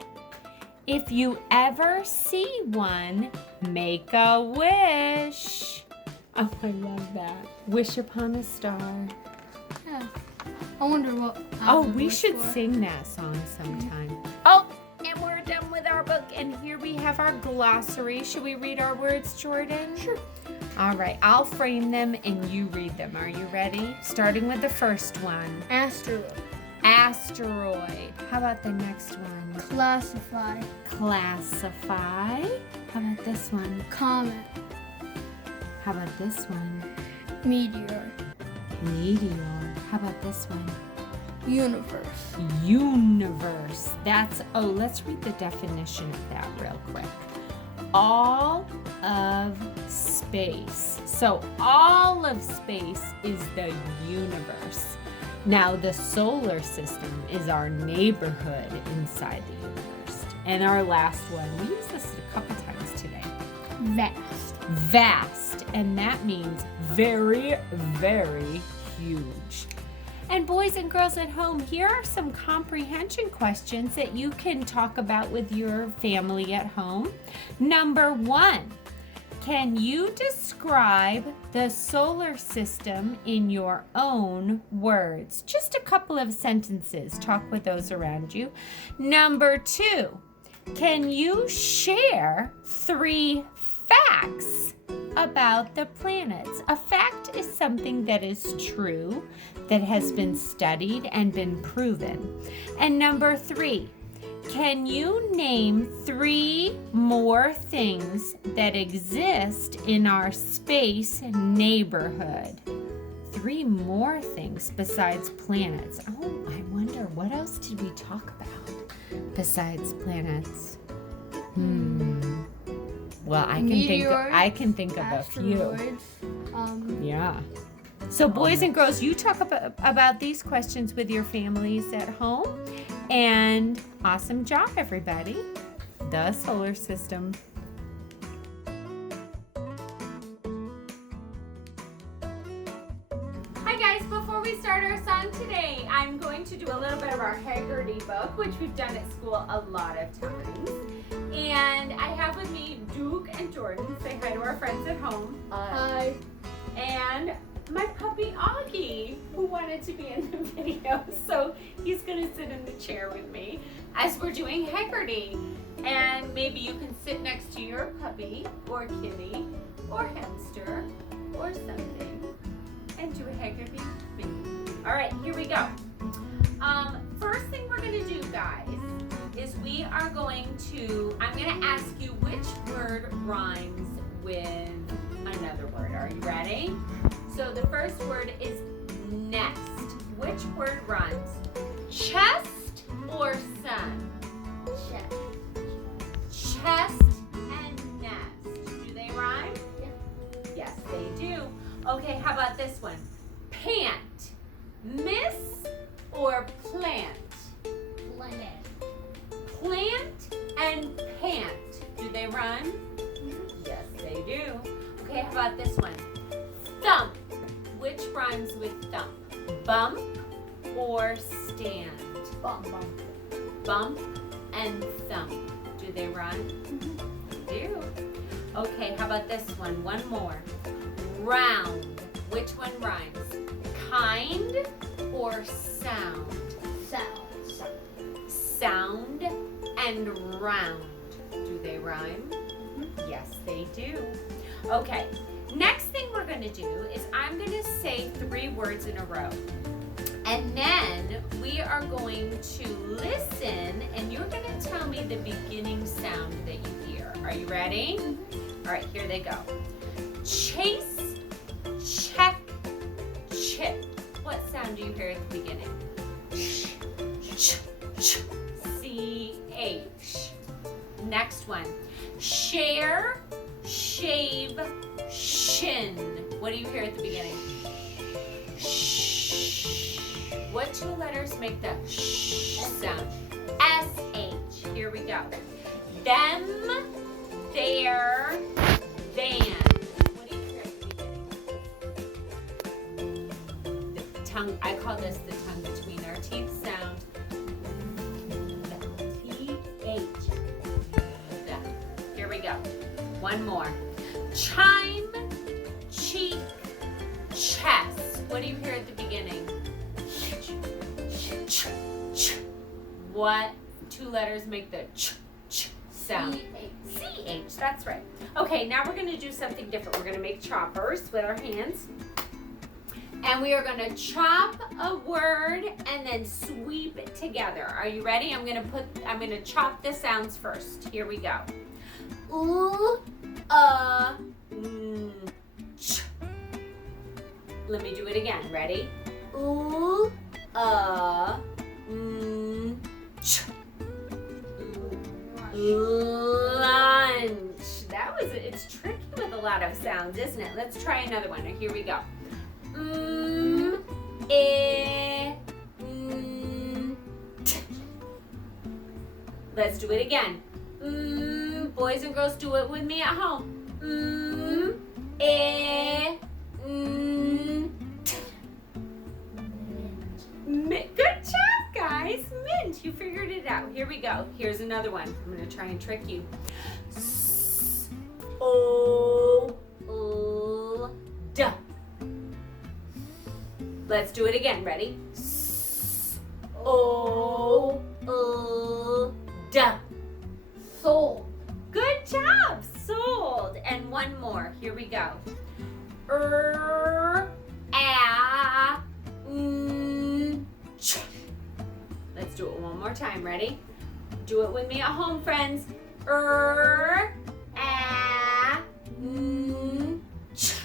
If you ever see one, make a wish. Oh, I love that. Wish upon a star. Yeah. I wonder what. I Oh, would we wish should for. sing that song sometime. Oh, and we're done with our book. And here we have our glossary. Should we read our words, Jordan? Sure. All right, I'll frame them and you read them. Are you ready? Starting with the first one. Asteroid. Asteroid. How about the next one? Classify. Classify. How about this one? Comet. How about this one? Meteor. Meteor. How about this one? Universe. Universe. Let's read the definition of that real quick. All of space. So all of space is the universe. Now the solar system is our neighborhood inside the universe. And our last one, we used this a couple times today. Vast. Vast. And that means very, very huge. And boys and girls at home, here are some comprehension questions that you can talk about with your family at home. Number 1, can you describe the solar system in your own words? Just a couple of sentences. Talk with those around you. Number 2, can you share 3 facts about the planets? A fact is something that is true, that has been studied and been proven. And number 3, can you name 3 more things that exist in our space neighborhood? 3 more things besides planets. Oh, I wonder, what else did we talk about besides planets? Well, I can think of a few. Asteroids. Yeah. So boys and girls, you talk about these questions with your families at home. And awesome job, everybody. The solar system. Hi guys, before we start our song today, I'm going to do a little bit of our Haggerty book, which we've done at school a lot of times. And I have with me Duke and Jordan. Say hi to our friends at home. Hi. And my puppy Augie, who wanted to be in the video. So he's gonna sit in the chair with me as we're doing Haggerty. And maybe you can sit next to your puppy or kitty or hamster or something and do a Haggerty with me. All right, here we go. First thing we're gonna do, guys, is I'm gonna ask you which word rhymes with another word. Are you ready? So the first word is nest. Which word rhymes? Chest or sun? Chest and nest. Do they rhyme? Yeah. Yes, they do. Okay, how about this one? Pant. Miss or plant? Plant and pant. Do they rhyme? Yes, they do. Okay, how about this one? Thump. Which rhymes with thump? Bump or stand? Bump. Bump and thump. Do they rhyme? They do. Okay, how about this one? One more. Round. Which one rhymes? Kind or sound? Sound and round. Do they rhyme? Yes, they do. Okay, next thing we're going to do is I'm going to say 3 words in a row. And then we are going to listen, and you're going to tell me the beginning sound that you hear. Are you ready? All right, here they go. Chase, check, chip. What sound do you hear at the beginning? C-H. Next one. Share, shave, shin. What do you hear at the beginning? Shh. What 2 letters make the sh sound? S-H. Here we go. Them, their, van. What do you hear at the beginning? The tongue, I call this the tongue between our teeth sound. T-H. Here we go. One more. Chime, cheek, chest. What do you hear at the beginning? What 2 letters make the ch sound? C-H, that's right. Okay, now we're going to do something different. We're going to make choppers with our hands. And we are going to chop a word and then sweep it together. Are you ready? I'm going to chop the sounds first. Here we go. Ooh, ch. Let me do it again. Ready? Ooh, ch. Lunch. It's tricky with a lot of sounds, isn't it? Let's try another one. Here we go. T. Let's do it again. Boys and girls, do it with me at home. Good job, guys. Mint. You figured it out. Here we go. Here's another one. I'm going to try and trick you. D. Let's do it again. Ready? D. Sold. Good job. Sold. And one more. Here we go. Ch. Let's do it one more time. Ready? Do it with me at home, friends. Ch.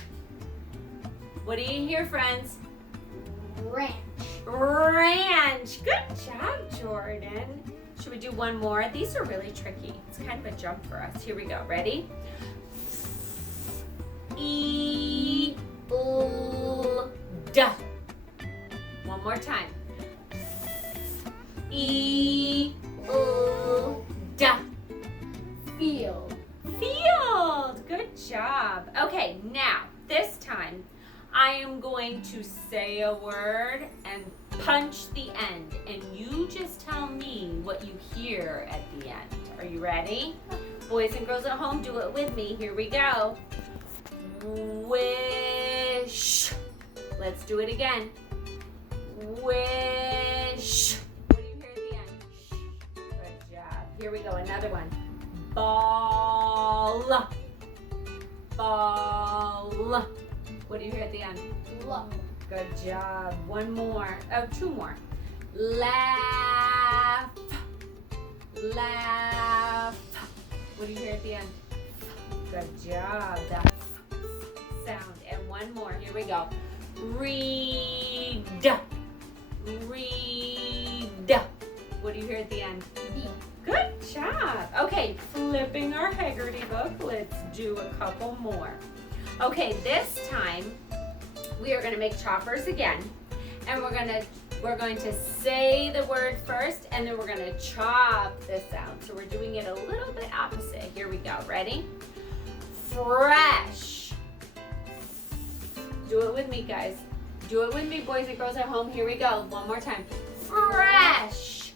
What do you hear, friends? Ranch. Ranch. Good job, Jordan. Should we do one more? These are really tricky. It's kind of a jump for us. Here we go. Ready? D. One more time. D. Field. Field. Good job. Okay, now this time I am going to say a word and punch the end, and you just tell me what you hear at the end. Are you ready? Boys and girls at home, do it with me. Here we go. Wish. Let's do it again. Wish. What do you hear at the end? Good job. Here we go. Another one. Ball. Ball. What do you hear at the end? Love. Good job. One more. Oh, 2 more. Laugh. Laugh. What do you hear at the end? Good job. That sound. And one more. Here we go. Read. Read. What do you hear at the end? Good job. Okay, flipping our Haggerty book. Let's do a couple more. Okay, this time we are going to make choppers again, and we're going to say the word first, and then we're going to chop the sound. So we're doing it a little bit opposite. Here we go. Ready? Fresh. Do it with me, guys. Do it with me, boys and girls at home. Here we go. One more time. Fresh.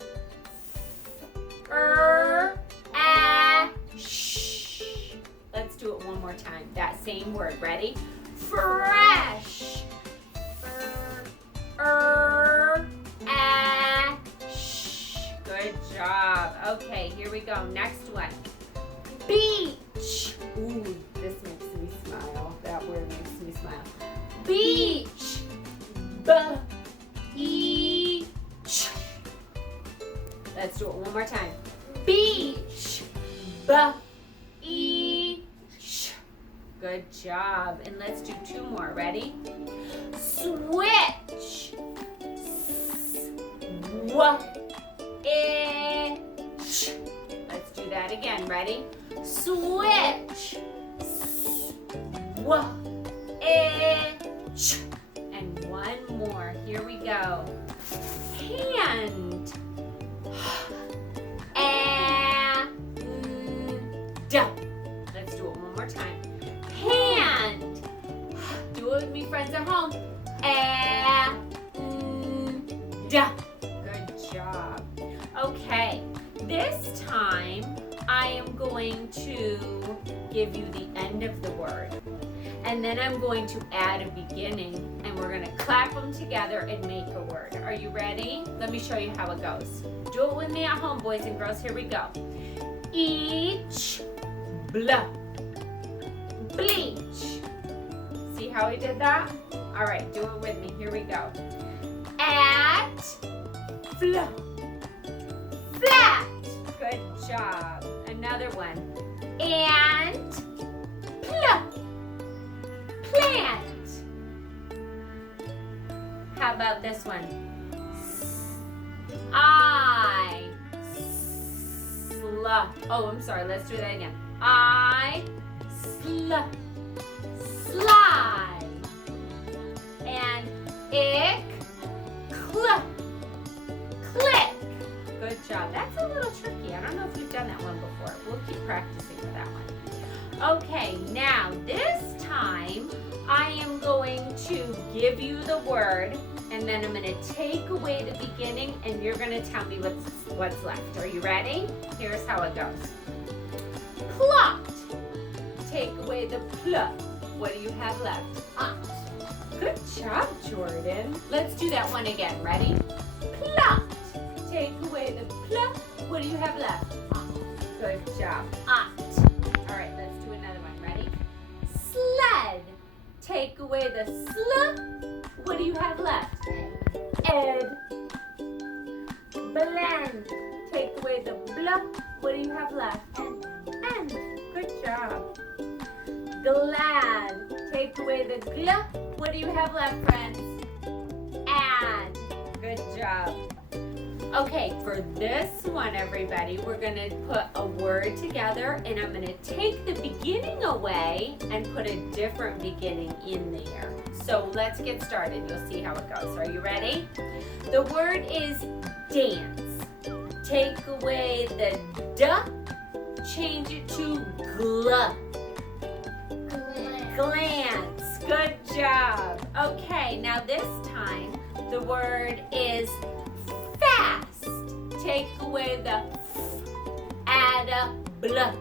Let's do it one more time. That same word. Ready? Fresh. Good job. Okay, here we go. Next one. Beach. E, sh. Good job. And let's do 2 more. Ready? Switch. W, E, sh. Let's do that again. Ready? Switch. W, E, sh. And 1 more. Here we go. Hand. And. Let's do it one more time. Hand. Do it with me, friends at home. And. Good job. Okay, this time I am going to give you the end of the word. And then I'm going to add a beginning, and we're going to clap them together and make a word. Are you ready? Let me show you how it goes. Do it with me at home, boys and girls. Here we go. Each, blah, bleach. See how I did that? All right, do it with me. Here we go. At, flah, flat. Good job. Another one. And, pluck. Plant. How about this one? I, sla. Oh, I'm sorry. Let's do that again. I, sla, slide. And ick, click, click. Good job. That's a little tricky. I don't know if you've done that one before. We'll keep practicing for that one. Okay, now this time I am going to give you the word, and then I'm going to take away the beginning, and you're going to tell me what's left. Are you ready? Here's how it goes. Plot. Take away the pluck. What do you have left? Good job, Jordan. Let's do that one again. Ready? Plot. Take away the pluck. What do you have left? Good job. All right, let's do another one. Ready? Sled. Take away the sl. What do you have left? Ed. Blend. Take away the blah. What do you have left? End. Good job. Glad. Take away the gla. What do you have left, friends? Add. Good job. Okay, for this one, everybody, we're going to put a word together, and I'm going to take the beginning away and put a different beginning in there. So let's get started. You'll see how it goes. Are you ready? The word is dance. Take away the duh, change it to gla. Glance. Good job. Okay, now this time the word is fast. Take away the f, add a blah.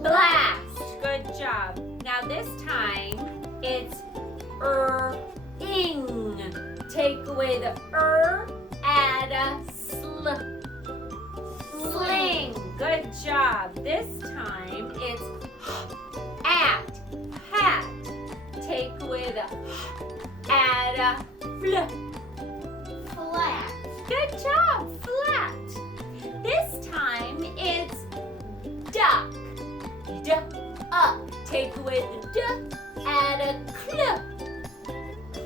Blast. Good job. Now this time it's ing. Take away the add a sl. Sling. Good job. This time it's at. Hat. Take away the add a fl. Flat. Good job. Flat. This time it's duck. Duck up. Take away the duck. Add a cluck.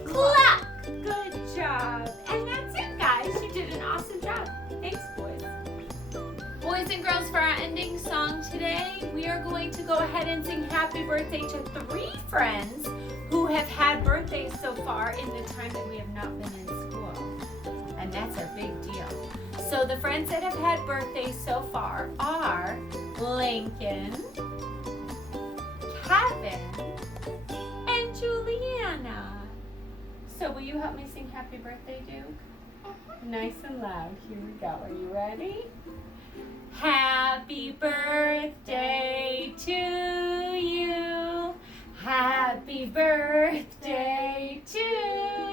Cluck. Good job. And that's it, guys. You did an awesome job. Thanks, boys. Boys and girls, for our ending song today, we are going to go ahead and sing happy birthday to 3 friends who have had birthdays so far in the time that we have not been in school. And that's a big deal. So the friends that have had birthdays so far are Lincoln, Kevin, and Juliana. So will you help me sing happy birthday, Duke? Nice and loud. Here we go. Are you ready? Happy birthday to you. Happy birthday to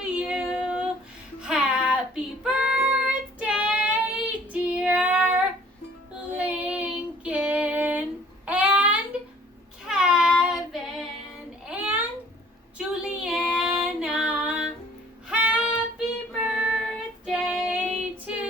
you. Happy birthday, dear Lincoln and Kevin and Juliana. Happy birthday to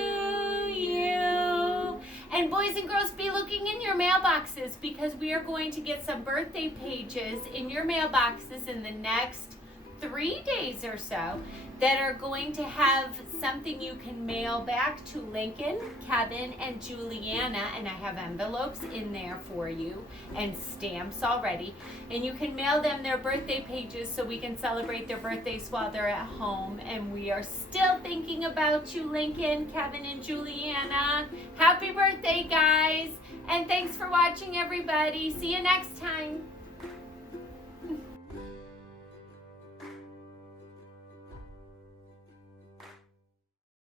you. And boys and and girls, be looking in your mailboxes because we are going to get some birthday pages in your mailboxes in the next 3 days or so that are going to have something you can mail back to Lincoln, Kevin, and Juliana, and I have envelopes in there for you and stamps already, and you can mail them their birthday pages so we can celebrate their birthdays while they're at home. And we are still thinking about you, Lincoln, Kevin, and Juliana. Happy birthday, guys, and thanks for watching, everybody. See you next time.